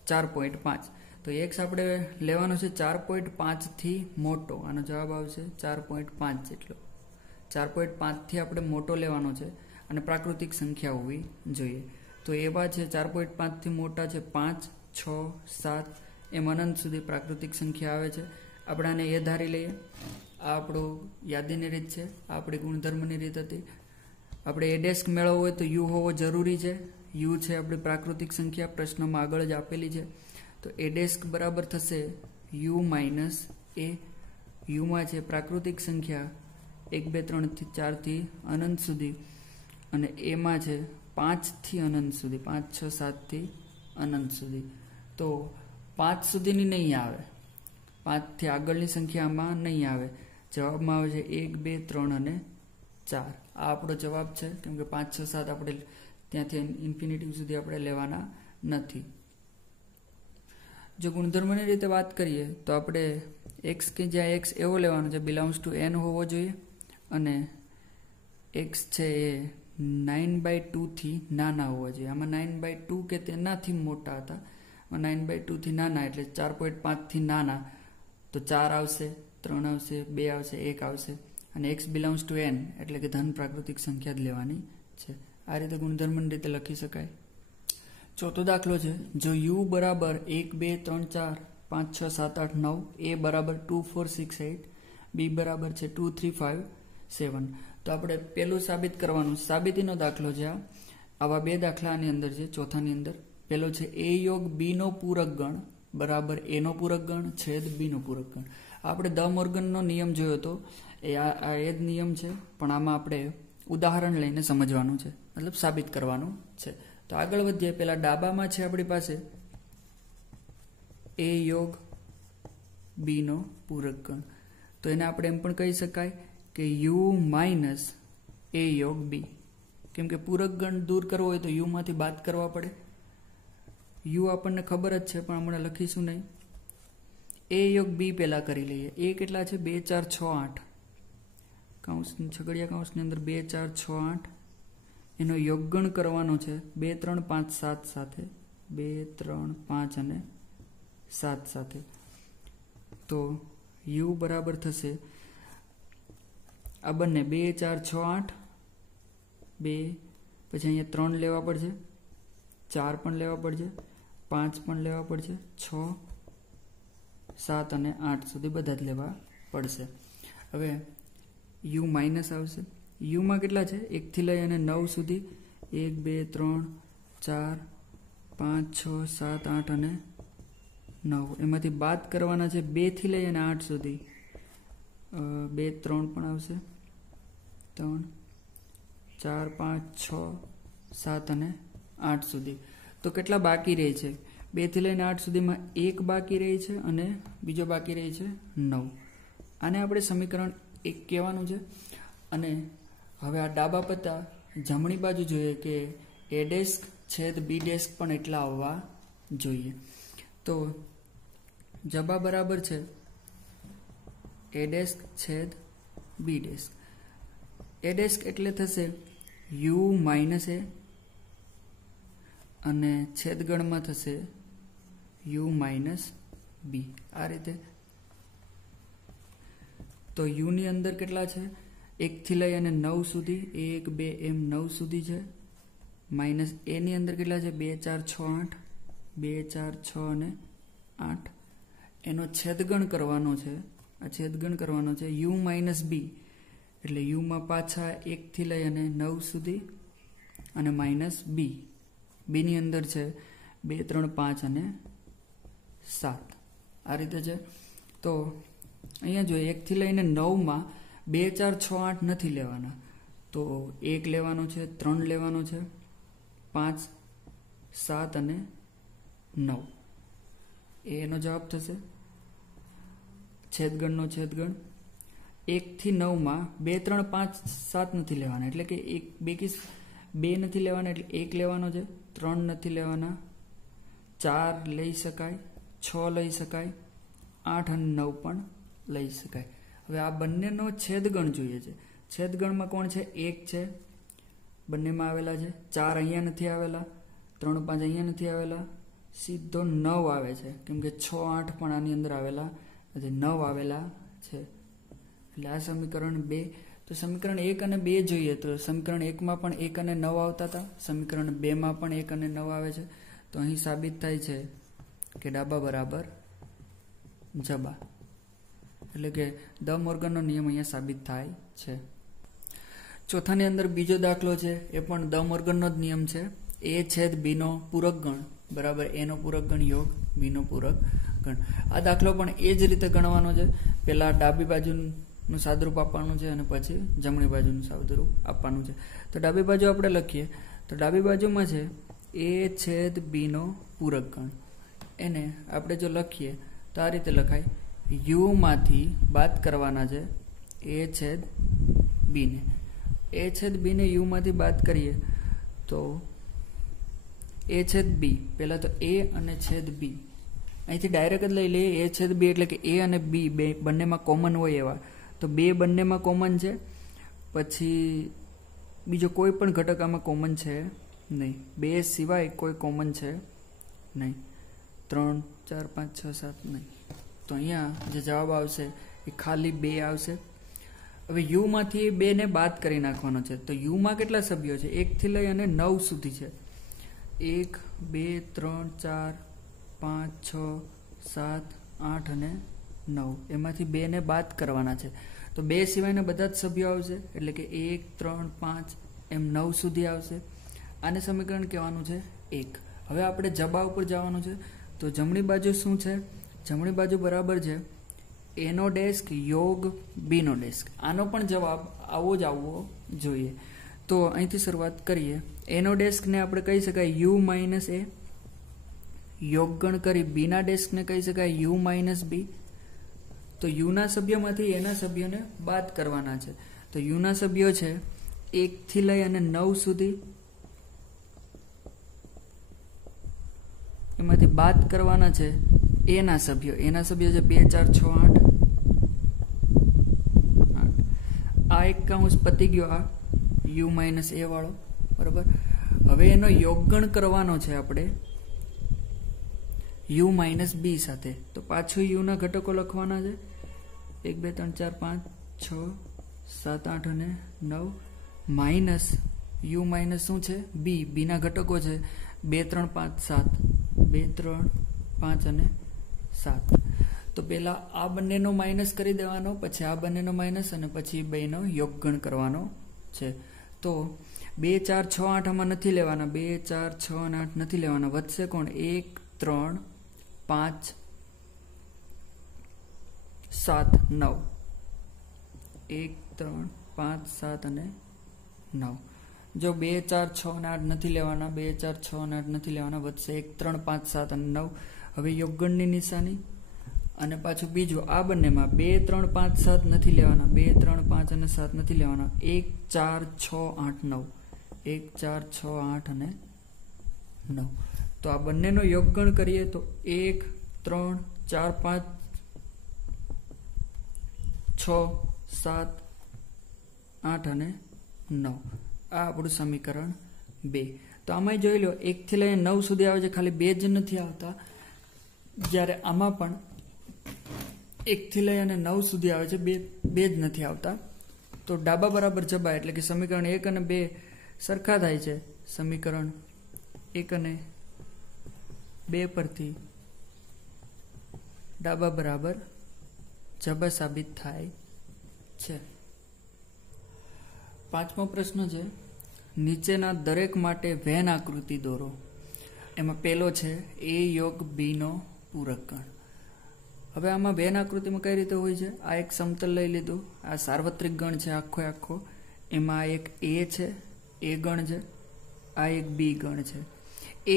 4.5. તો x આપણે લેવાનો છે 4.5 થી મોટો. આનો જવાબ આવશે 4.5 જેટલો. 4.5 થી આપણે મોટો લેવાનો છે અને પ્રાકૃતિક સંખ્યા હોવી જોઈએ. તો એવા છે 4.5 થી મોટા છે 5, 6, 7 એમ અનંત સુધી પ્રાકૃતિક સંખ્યા આવે છે. આપણે આને એ ધારી લઈએ. આ આપણો યાદીની રીત છે, આ આપણી ગુણધર્મની રીત હતી. આપણે a ડેસ્ક મેળવવો હોય તો u હોવો જરૂરી છે. u છે આપણી પ્રાકૃતિક સંખ્યા, પ્રશ્નમાં આગળ જ આપેલી છે. તો a ડેસ્ક બરાબર થશે u - a. u માં છે પ્રાકૃતિક સંખ્યા 1, 2, 3 થી 4 થી અનંત સુધી, અને a માં છે 5 થી અનંત સુધી, 5, 6, 7 થી અનંત સુધી. તો 5 સુધીની નહીં આવે, 5 થી આગળની સંખ્યામાં નહીં આવે. જવાબમાં આવે છે 1, 2, 3 અને 4. આ આપણો જવાબ છે, કેમ કે 5, 6, 7 આપણે ત્યાંથી ઇન્ફિનિટી સુધી આપણે લેવાના નથી. જો ગુણધર્મની રીતે વાત કરીએ તો આપણે x કે જ્યાં x એવો લેવાનો છે બિલોંગ્સ ટુ n હોવો જોઈએ, અને x છે એ 9/2 થી નાના હોવા જોઈએ. આમાં 9/2 કે તેનાથી મોટા હતા, 9/2 થી નાના એટલે 4.5 થી નાના, તો 4 આવશે, 3 આવશે, 2 આવશે, 1 આવશે. અને x બિલોંગ્સ ટુ n એટલે કે ધન પ્રાકૃતિક સંખ્યા જ લેવાની છે. આ રીતે ગુણધર્મની રીતે લખી શકાય. ચોથો દાખલો છે, જો u બરાબર 1, 2, 3, 4, 5, 6, 7, 8, 9, a બરાબર 2, 4, 6, 8, b બરાબર છે 2, 3, 5, 7. તો આપણે પેલું સાબિત કરવાનું, સાબિતીનો દાખલો છે. આવા બે દાખલા આની અંદર છે, ચોથાની અંદર. પેલો છે a યોગ b નો પૂરક ગણ બરાબર a નો પૂરક ગણ છેદ b નો પૂરક ગણ. આપણે દ મોર્ગનનો નિયમ જોયો હતો, એ જ નિયમ છે, પણ આમાં આપણે ઉદાહરણ લઈને સમજવાનું છે, મતલબ સાબિત કરવાનું છે. તો આગળ વધીએ. પેલા ડાબામાં છે આપણી પાસે a યોગ b નો પૂરક ગણ. તો એને આપણે એમ પણ કહી શકાય કે u માઇનસ a યોગ b. કેમ કે પૂરક ગણ દૂર કરવો હોય તો u માંથી બાદ કરવા પડે. u આપણને ખબર જ છે, પણ હમણાં લખીશું નહીં. a યોગ b પહેલા કરી લઈએ. a કેટલા છે? 2, 4, 6, 8. કૌંસ, છગડિયા કૌંસની અંદર 2, 4, 6, 8. એનો યોગગણ કરવાનો છે 2, 3, 5, 7 સાથે, 2, 3, 5 અને 7 સાથે. તો u બરાબર થશે આ બંને 2, 4, 6, 8, 2, પછી અહીંયા 3 લેવા પડશે, 4 પણ લેવા પડશે, 5 પણ લેવા પડશે, 6, 7 અને 8 સુધી બધા જ લેવા પડશે. હવે u માઇનસ આવશે. u માં કેટલા છે? 1 થી લઈ અને 9 સુધી, 1, 2, 3, 4, 5, 6, 7, 8 અને 9. એમાંથી બાદ કરવાના છે 2 થી લઈ અને 8 સુધી. 2, 3 પણ આવશે, 3, 4, 5, 6, 7 અને 8 સુધી. તો કેટલા બાકી રહે છે? 2 થી લઈને 8 સુધીમાં 1 બાકી રહે છે અને બીજો બાકી રહે છે 9. આને આપણે સમીકરણ 1 કહેવાનું છે. અને હવે આ ડાબા પત્તા જમણી બાજુ જોઈએ કે a ડેસ્ક છેદ b ડેસ્ક પણ એટલા આવવા જોઈએ. તો જવાબ બરાબર છે a ડેસ્ક છેદ b ડેસ્ક. a ડેસ્ક એટલે થશે u માઇનસ a અને છેદગણમાં થશે u માઇનસ b. આ રીતે. તો u ની અંદર કેટલા છે? 1 થી લઈ અને 9 સુધી, 1, 2 એમ 9 સુધી છે. માઇનસ a ની અંદર કેટલા છે? 2, 4, 6, 8, 2, 4, 6 અને 8. એનો છેદગણ કરવાનો છે. આ છેદગણ કરવાનો છે u માઇનસ b, એટલે u માં પાછા 1 થી લઈ અને 9 સુધી અને માઇનસ b. b ની અંદર છે 2, 3, 5 અને 7. આ રીતે છે. તો અહીંયા જો 1 થી લઈને 9 માં 2, 4, 6, 8 નથી લેવાના, તો 1 લેવાનો છે, 3 લેવાનો છે, 5, 7 અને 9. એનો જવાબ થશે. છેદગણનો છેદગણ 1 થી 9 માં 2, 3, 5, 7 નથી લેવાના, એટલે કે 2 નથી લેવાના, એટલે 1 લેવાનો છે, 3 નથી લેવાના, 4 લઈ શકાય, 6 લઈ શકાય, 8 અને 9 પણ લઈ શકાય. હવે આ બંનેનો છેદગણ જોઈએ છે. છેદગણમાં કોણ છે? 1 છે, બંનેમાં આવેલા છે. 4 અહીંયા નથી આવેલા, 3, 5 અહીંયા નથી આવેલા, સીધો 9 આવે છે, કેમ કે 6, 8 પણ આની અંદર આવેલા નથી, 9 આવેલા છે. એટલે આ સમીકરણ 2. તો સમીકરણ 1 અને 2 જોઈએ તો સમીકરણ 1 માં પણ 1 અને 9 આવતા હતા, સમીકરણ 2 માં પણ 1 અને 9 આવે છે. તો અહીં સાબિત થાય છે કે ડાબા બરાબર જબા, એટલે કે દ મોર્ગનનો નિયમ અહીંયા સાબિત થાય છે. ચોથાની અંદર બીજો દાખલો છે, એ પણ દ મોર્ગનનો જ નિયમ છે. a છેદ b નો પૂરક ગણ બરાબર a નો પૂરક ગણ યોગ b નો પૂરક ગણ. આ દાખલો પણ એ જ રીતે ગણવાનો છે. પહેલા ડાબી બાજુનું સાદરૂપ આપવાનું છે અને પછી જમણી બાજુનું સાદરૂપ આપવાનું છે. તો ડાબી બાજુ આપણે લખીએ તો ડાબી બાજુમાં છે a છેદ b નો પૂરક ગણ. એને આપણે જો લખીએ તો આ રીતે લખાય, u માંથી બાદ કરવાના છે a છેદ b ને. a છેદ b ને u માંથી બાદ કરીએ તો a છેદ b, પહેલા તો a અને છેદ b અહીંથી ડાયરેક્ટ જ લઈ લઈએ. a છેદ b એટલે કે a અને b બંનેમાં કોમન હોય એવા, તો 2 બંનેમાં કોમન છે, પછી બીજો કોઈ પણ ઘટક આમાં કોમન છે નહીં, 2 સિવાય કોઈ કોમન છે નહીં, 3 4 5 6 7 નહીં. તો અહીંયા જે જવાબ આવશે એ ખાલી 2 આવશે. હવે u માંથી 2 ને બાદ કરી નાખવાનો છે. તો u માં કેટલા સભ્યો છે? 1 થી લઈ અને 9 સુધી છે. 1 2 3 4 5 6 7 8 અને 9, એમાંથી 2 ને બાદ કરવાના છે. તો 2 સિવાયના બધા જ સભ્યો આવશે, એટલે કે 1 3 5 એમ 9 સુધી આવશે. આને સમીકરણ કહેવાનું છે 1. હવે આપણે જબા ઉપર જવાનું છે. તો જમણી બાજુ શું છે? જમણી બાજુ બરાબર છે a નો ડેસ્ક યોગ b નો ડેસ્ક. આનો પણ જવાબ આવો જ આવવો જોઈએ. તો અહીંથી શરૂઆત કરીએ. a નો ડેસ્ક ને આપણે કહી શકાય u માઇનસ a, યોગ ગણ કરી b ના ડેસ્ક ને કહી શકાય u માઇનસ b. તો u ના સભ્યમાંથી a ના સભ્યને બાદ કરવાના છે. તો u ના સભ્યો છે 1 થી લઈ અને 9 સુધી, એમાંથી બાદ કરવાના છે a ના સભ્યો. a ના સભ્યો છે 2 4 6 8. આ એક કૌંસ પતી ગયો, આ u માઇનસ a વાળો, બરાબર. હવે એનો યોગગણ કરવાનો છે આપણે u માઇનસ b સાથે. તો પાછું u ના ઘટકો લખવાના છે 1 2 3 4 5 6 7 8 અને 9 માઇનસ u માઇનસ શું છે? b. b ના ઘટકો છે 2 3 5 7, 2 3 5 અને 7. તો પહેલા આ બંનેનો માઇનસ કરી દેવાનો, પછી આ બંનેનો માઇનસ, અને પછી બેનો યોગગણ કરવાનો છે. તો 2 4 6 8 આમાં નથી લેવાના, 2 4 6 અને 8 નથી લેવાના. વધશે કોણ? 1 3 5 7 9. 1 3 5 7 અને 9. જો 2 4 6 અને 8 નથી લેવાના, 2 4 6 અને 8 નથી લેવાના, વધશે 1 3 5 7 અને 9. હવે યોગગણની નિશાની, અને પાછું બીજું આ બંનેમાં 2 3 5 7 નથી લેવાના, 2 3 5 અને 7 નથી લેવાના, 1 4 6 8 9, 1 4 6 8 અને 9. તો આ બંનેનો યોગગણ કરીએ તો 1 3 4 5 6 7 8 અને 9. આ આપણું સમીકરણ 2. તો આમાં જોઈ લો 1 થી લઈને 9 સુધી આવે છે, ખાલી 2 જ નથી આવતા. જ્યારે આમાં પણ 1 થી લઈ અને 9 સુધી આવે છે, 2 જ નથી આવતા. તો ડાબા બરાબર જબા, એટલે કે સમીકરણ 1 અને 2 સરખા થાય છે. સમીકરણ 1 અને 2 પરથી ડાબા બરાબર જબા સાબિત થાય છે. 5મો પ્રશ્ન છે, નીચેના દરેક માટે વેન આકૃતિ દોરો. એમાં પહેલો છે a યોગ b નો પૂરક ગણ. હવે આમાં વેન આકૃતિમાં કઈ રીતે હોય છે? આ એક સમતલ લઈ લીધું, આ સાર્વત્રિક ગણ છે આખો. એમાં એક a છે, a ગણ છે, આ એક b ગણ છે.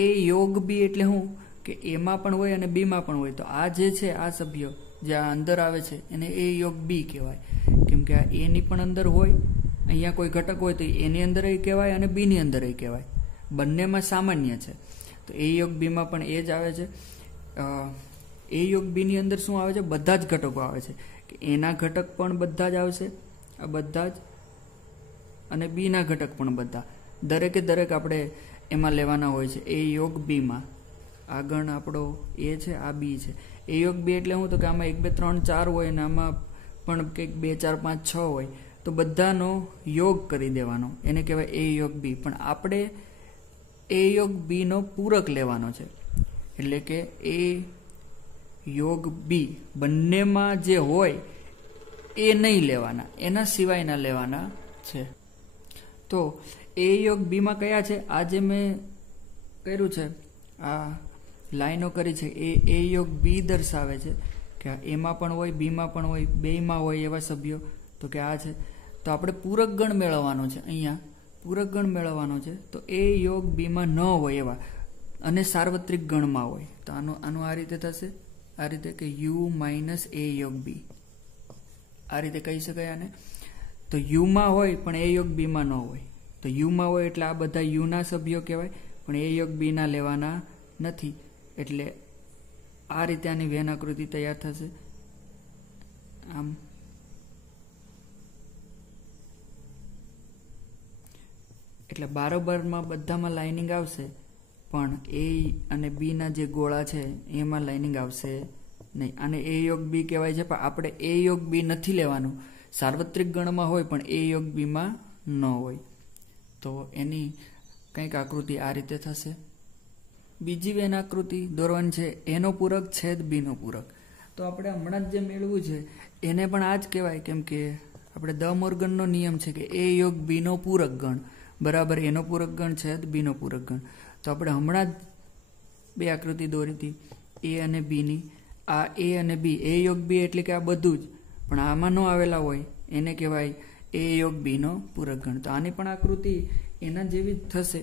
a યોગ b એટલે શું કે એમાં પણ હોય અને b માં પણ હોય. તો આ જે છે આ સભ્ય જે આ અંદર આવે છે એને a યોગ b કહેવાય, કેમ કે આ a ની પણ અંદર હોય, અહીંયા કોઈ ઘટક હોય તો એની અંદર કહેવાય અને બી ની અંદર કહેવાય, બંનેમાં સામાન્ય છે. તો a યોગ b માં પણ એ જ આવે છે. a યોગ b ની અંદર શું આવે છે? બધા જ ઘટકો આવે છે, કે એના ઘટક પણ બધા જ આવશે, આ બધા જ, અને બી ના ઘટક પણ બધા, દરેકે દરેક આપણે એમાં લેવાના હોય છે. a યોગ b માં આ ગણ આપણો a છે, આ b છે. a યોગ b એટલે શું? તો કે આમાં 1 2 3 4 હોય અને આમાં પણ કંઈક 2 4 5 6 હોય, તો બધાનો યોગ કરી દેવાનો, એને કહેવાય a યોગ b. પણ આપણે a યોગ b નો પૂરક લેવાનો છે, એટલે કે a યોગ b બંનેમાં જે હોય એ નહીં લેવાના, એના સિવાયના લેવાના છે. તો a યોગ b માં કયા છે? આ જે મેં કર્યું છે, આ લાઈનો કરી છે, એ a યોગ b દર્શાવે છે કે એમાં પણ હોય, બી માં પણ હોય, બેયમાં હોય એવા સભ્યો. તો કે આ છે. તો આપણે પૂરક ગણ મેળવવાનો છે. અહીંયા પૂરક ગણ મેળવવાનો છે તો એ યોગ બીમાં ન હોય એવા અને સાર્વત્રિક ગણમાં હોય તો આનું આ રીતે થશે, આ રીતે કે યુ માઇનસ એ યોગ બી, આ રીતે કહી શકાય આને. તો યુમાં હોય પણ એ યોગ બીમાં ન હોય, તો યુમાં હોય એટલે આ બધા યુના સભ્યો કહેવાય પણ એ યોગ બીના લેવાના નથી. એટલે આ રીતે આની વેન આકૃતિ તૈયાર થશે. આમ એટલે બારોબારમાં બધામાં લાઇનિંગ આવશે પણ એ અને બી ના જે ગોળા છે એમાં લાઇનિંગ આવશે નહીં. આને એ યોગ બી કહેવાય છે પણ આપણે એ યોગ બી નથી લેવાનું. સાર્વત્રિક ગણમાં હોય પણ એ યોગ બીમાં ન હોય. તો એની કંઈક આકૃતિ આ રીતે થશે. બીજી વેન આકૃતિ દોરવાની છે એનો પૂરક છેદ બીનો પૂરક. તો આપણે હમણાં જ જે મેળવું છે એને પણ આ જ કહેવાય, કેમ કે આપણે દ મોર્ગનનો નિયમ છે કે એ યોગ બીનો પૂરક ગણ બરાબર એનો પૂરક ગણ છેદ બીનો પૂરક ગણ. તો આપણે હમણાં જ બે આકૃતિ દોરી હતી એ અને બીની. આ એ અને બી, એ યોગ બી એટલે કે આ બધું જ, પણ આમાં ન આવેલા હોય એને કહેવાય એ યોગ બીનો પૂરક ગણ. તો આની પણ આકૃતિ એના જેવી જ થશે.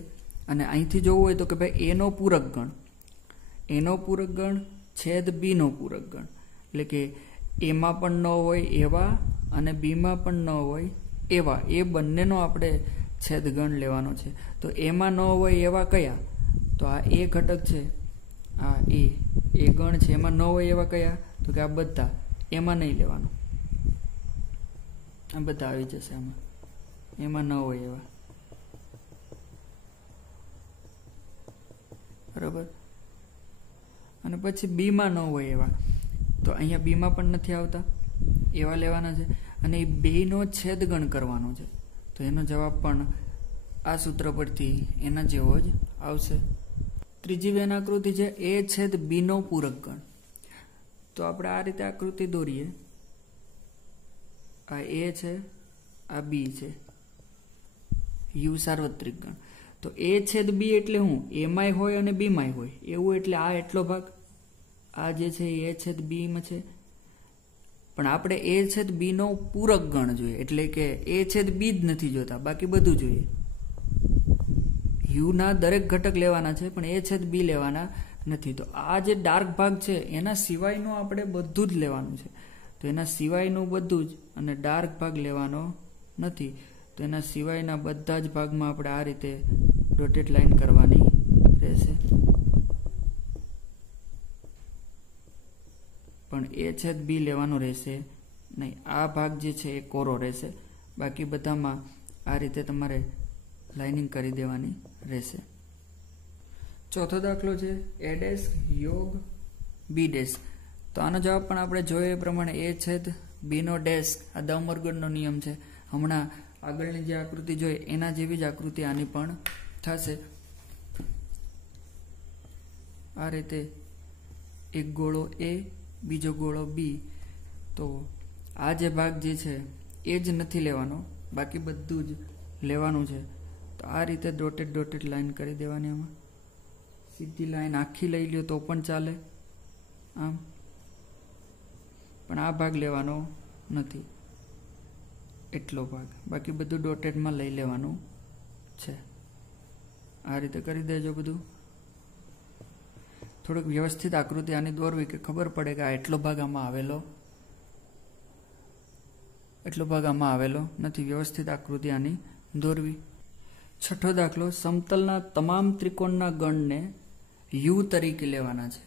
અને અહીંથી જોવું હોય તો કે ભાઈ એનો પૂરક ગણ, એનો પૂરક ગણ છેદ બીનો પૂરક ગણ, એટલે કે એમાં પણ ન હોય એવા અને બીમાં પણ ન હોય એવા, એ બંનેનો આપણે છેદ ગણ લેવાનો છે. તો એમાં ન હોય એવા કયા? તો આ એ ઘટક છે, આ એ ગણ છે, એમાં ન હોય એવા કયા? તો કે આ બધા, એમાં નહીં લેવાનું, આ બધા આવી જશે આમાં, એમાં ન હોય એવા. બરાબર. અને પછી બીમાં ન હોય એવા, તો અહીંયા બીમાં પણ નથી આવતા, એવા લેવાના છે. અને એ બેનો છેદ ગણ કરવાનો છે. તો એનો જવાબ પણ આ સૂત્ર પરથી એના જેવો જ આવશે. ત્રીજી વેન આકૃતિ છે એ છેદ બીનો પૂરક ગણ. તો આપણે આ રીતે આકૃતિ દોરીએ. આ એ છે, આ બી છે, યુ સાર્વત્રિક ગણ. તો એ છેદ બી એટલે હું એમાંય હોય અને બીમાંય હોય એવું, એટલે આ એટલો ભાગ, આ જે છે એ છેદ બીમાં છે. પણ આપણે એ છેદ બીનો પૂરક ગણ જોઈએ, એટલે કે એ છેદ બી જ નથી જોતા, બાકી બધું જોઈએ. યુના દરેક ઘટક લેવાના છે પણ એ છેદ બી લેવાના નથી. તો આ જે ડાર્ક ભાગ છે એના સિવાયનું આપણે બધું જ લેવાનું છે. તો એના સિવાયનું બધું જ અને ડાર્ક ભાગ લેવાનો નથી. તો એના સિવાયના બધા જ ભાગમાં આપણે આ રીતે ડોટેડ લાઈન કરવાની રહેશે. પણ એ છેદ બી લેવાનો રહેશે નહીં. આ ભાગ જે છે એ કોરો રહેશે, બાકી બધામાં આ રીતે તમારે લાઇનિંગ કરી દેવાની રહેશે. ચોથો દાખલો છે એ ડેશ યોગ બી ડેશ. તો આનો જવાબ પણ આપણે જોઈએ એ પ્રમાણે એ છેદ બીનો ડેશ, આ દ મોર્ગનનો નિયમ છે. હમણાં આગળની જે આકૃતિ જોઈએ એના જેવી જ આકૃતિ આની પણ થશે. આ રીતે એક ગોળો એ, બીજો ગોળો બી. તો આ જે ભાગ જે છે એ જ નથી લેવાનો, બાકી બધું જ લેવાનું છે. તો આ રીતે ડોટેડ લાઈન કરી દેવાની. આમાં સીધી લાઈન આખી લઈ લ્યો તો પણ ચાલે આમ, પણ આ ભાગ લેવાનો નથી, એટલો ભાગ, બાકી બધું ડોટેડમાં લઈ લેવાનું છે. આ રીતે કરી દેજો બધું. થોડુંક વ્યવસ્થિત આકૃતિ આની દોરવી કે ખબર પડે કે આ એટલો ભાગ આમાં આવેલો નથી. વ્યવસ્થિત આકૃતિ આની દોરવી. છઠ્ઠો દાખલો સમતલના તમામ ત્રિકોણના ગણને યુ તરીકે લેવાના છે.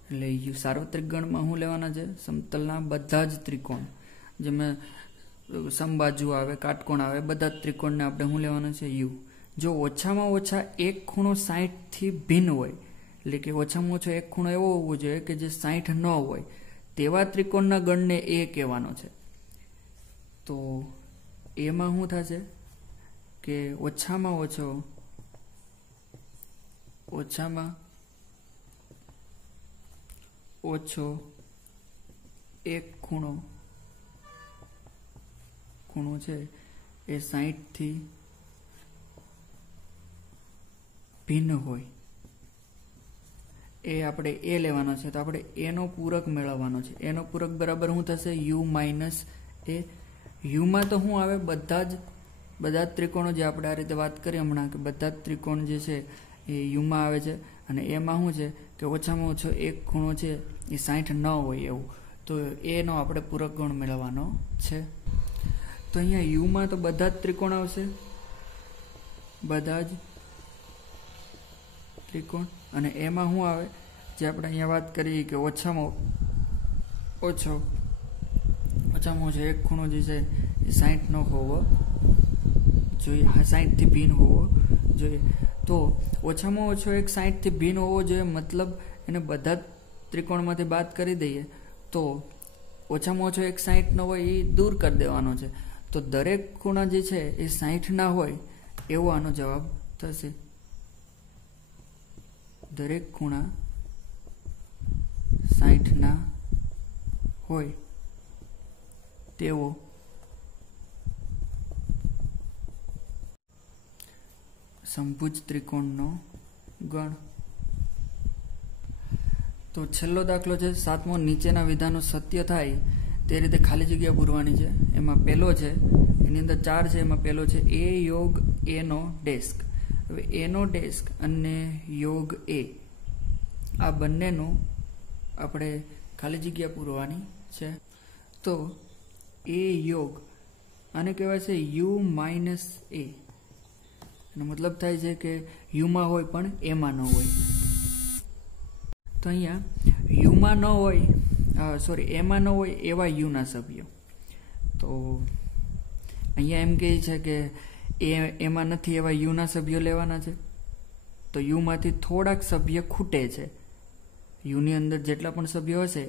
એટલે યુ સાર્વત્રિક ગણમાં શું લેવાના છે? સમતલના બધા જ ત્રિકોણ, જેમાં સમબાજુ આવે, કાટકોણ આવે, બધા જ ત્રિકોણને આપણે શું લેવાના છે? યુ. જો ઓછામાં ઓછા એક ખૂણો 60 થી ભિન્ન હોય, એટલે કે ઓછામાં ઓછો એક ખૂણો એવો હોવો જોઈએ કે જે 60 ન હોય, તેવા ત્રિકોણના ગણને એ કહેવાનો છે. તો એમાં શું થશે કે ઓછામાં ઓછો એક ખૂણો છે એ 60 થી ભિન્ન હોય, એ આપણે એ લેવાનો છે. તો આપણે એનો પૂરક મેળવવાનો છે. એનો પૂરક બરાબર શું થશે? યુ માઇનસ એ. યુમાં તો શું આવે? બધા જ બધા જ ત્રિકોણો જે આપણે આ રીતે વાત કરી હમણાં કે બધા જ ત્રિકોણ જે છે એ યુમાં આવે છે અને એમાં શું છે કે ઓછામાં ઓછો એક ખૂણો છે એ 60 ન હોય એવું, તો એનો આપણે પૂરક ગણ મેળવવાનો છે. તો અહીંયા યુમાં તો બધા જ ત્રિકોણ આવશે, બધા જ ત્રિકોણ, અને એમાં શું આવે જે આપણે અહીંયા વાત કરીએ કે ઓછામાં ઓછો એક ખૂણો જે છે એ 60 નો હોવો જોઈએ, 60 થી ભિન્ન હોવો જોઈએ. તો ઓછામાં ઓછો એક 60 થી ભિન્ન હોવો જોઈએ, મતલબ એને બધા જ ત્રિકોણમાંથી બાદ કરી દઈએ તો ઓછામાં ઓછો એક 60 નો હોય એ દૂર કરી દેવાનો છે. તો દરેક ખૂણા જે છે એ 60 ના હોય એવો આનો જવાબ થશે. દરેક ખૂણા 60 ના હોય તેવો સમભુજ ત્રિકોણનો ગણ. તો છેલ્લો દાખલો છે 7મો, નીચેના વિધાનો સત્ય થાય તે રીતે ખાલી જગ્યા પૂરવાની છે. એમાં પહેલો છે, એની અંદર 4 છે, એમાં પહેલો છે એ યોગ એ નો ડેસ્ક. હવે એ નો ડેસ્ક અને યોગ એ આ બંનેનું આપણે ખાલી જગ્યા પૂરવાની છે. તો એ યોગ આને કહેવાય છે યુ માઇનસ એ, એનો મતલબ થાય છે કે યુમાં હોય પણ એમાં ન હોય. તો અહીંયા યુમાં ન હોય એમાં ન હોય એવા યુના સભ્યો. તો અહીંયા એમ કહે છે કે એમાં નથી એવા યુના સભ્યો લેવાના છે. તો યુમાંથી થોડાક સભ્ય ખૂટે છે. યુની અંદર જેટલા પણ સભ્યો હશે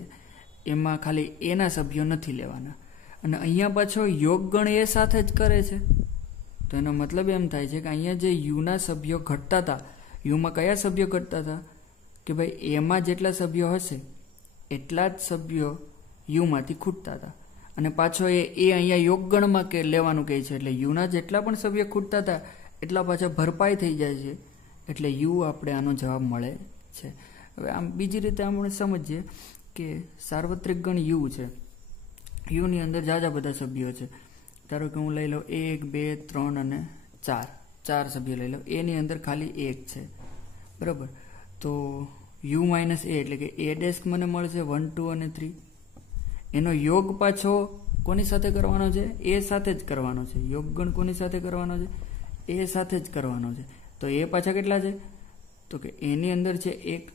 એમાં ખાલી એના સભ્યો નથી લેવાના. અને અહીંયા પાછો યોગ ગણ એ સાથે જ કરે છે. તો એનો મતલબ એમ થાય છે કે અહીંયા જે યુના સભ્યો ઘટતા હતા, યુમાં કયા સભ્યો ઘટતા હતા કે ભાઈ એમાં જેટલા સભ્યો હશે એટલા જ સભ્યો યુમાંથી ખૂટતા હતા. અને પાછો એ અહીંયા યોગગણમાં કે લેવાનું કહે છે, એટલે યુના જેટલા પણ સભ્યો ખૂટતા હતા એટલા પાછા ભરપાઈ થઈ જાય છે, એટલે યુ આપણે આનો જવાબ મળે છે. હવે આમ બીજી રીતે આપણે સમજીએ કે સાર્વત્રિક ગણ યુ છે. યુની અંદર જાજા બધા સભ્યો છે. ધારો કે હું લઈ લઉં 1, 2, 3 અને 4, 4 સભ્યો લઈ લઉં. એની અંદર ખાલી 1 છે, બરાબર. તો યુ માઇનસ એ એટલે કે એ ડેસ્ક મને મળશે 1, 2 અને 3. એનો યોગ પાછો કોની સાથે કરવાનો છે? એ સાથે જ કરવાનો છે. યોગગણ કોની સાથે કરવાનો છે? એ સાથે જ કરવાનો છે. તો એ પાછા કેટલા છે? તો કે એની અંદર છે 1,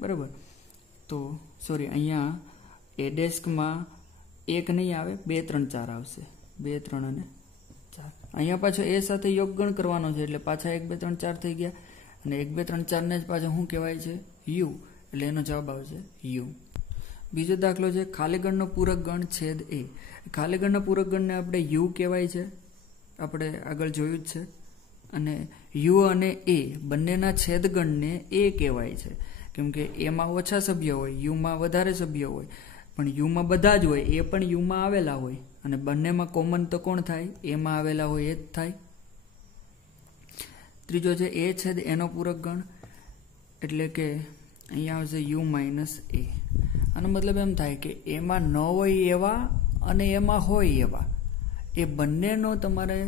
બરાબર. તો સોરી, અહીંયા એ ડેસ્કમાં 1 નહીં આવે, 2, 3, 4 આવશે. 2, 3 અને 4. અહીંયા પાછો એ સાથે યોગગણ કરવાનો છે, એટલે પાછા 1, 2, 3, 4 થઈ ગયા. અને 1, 2, 3, 4 ને જ પાછા શું કહેવાય છે? યુ. એટલે એનો જવાબ આવશે યુ. બીજો દાખલો છે ખાલી ગણનો પૂરક ગણ છેદ એ. ખાલી ગણના પૂરક ગણને આપણે યુ કહેવાય છે, આપણે આગળ જોયું જ છે. અને યુ અને એ બંનેના છેદગણને એ કહેવાય છે, કેમ કે એમાં ઓછા સભ્યો હોય, યુમાં વધારે સભ્યો હોય. પણ યુમાં બધા જ હોય, એ પણ યુમાં આવેલા હોય, અને બંનેમાં કોમન તો કોણ થાય? એમાં આવેલા હોય એ જ થાય. ત્રીજો છે એ છેદ એનો પૂરક ગણ, એટલે કે અહીંયા આવશે યુ માઇનસ એ. આનો મતલબ એમ થાય કે એમાં ન હોય એવા અને એમાં હોય એવા, એ બંનેનો તમારે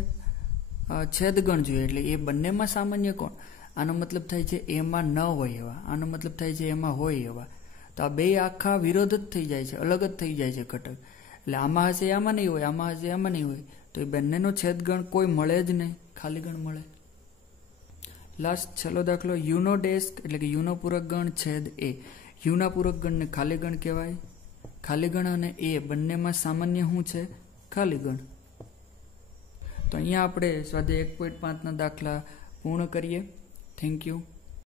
છેદગણ જોઈએ. એટલે એ બંનેમાં સામાન્ય કોણ? આનો મતલબ થાય છે એમાં ન હોય એવા, આનો મતલબ થાય છે એમાં હોય એવા. તો આ બે આખા વિરોધ જ થઈ જાય છે, અલગ જ થઈ જાય છે ઘટક. એટલે આમાં હશે આમાં નહીં હોય, આમાં હશે આમાં નહીં હોય, તો એ બંનેનો છેદગણ કોઈ મળે જ નહીં, ખાલી ગણ મળે. લાસ્ટ છેલ્લો દાખલો યુનો ડેસ્ક, એટલે કે યુનો પૂરક ગણ છેદ એ. યુના પૂરક ગણને ખાલી ગણ કહેવાય. ખાલી ગણ અને એ બંનેમાં સામાન્ય શું છે? ખાલી ગણ. તો અહીંયા આપણે સ્વાધ્યાય 1.5 ના દાખલા પૂર્ણ કરીએ. Thank you.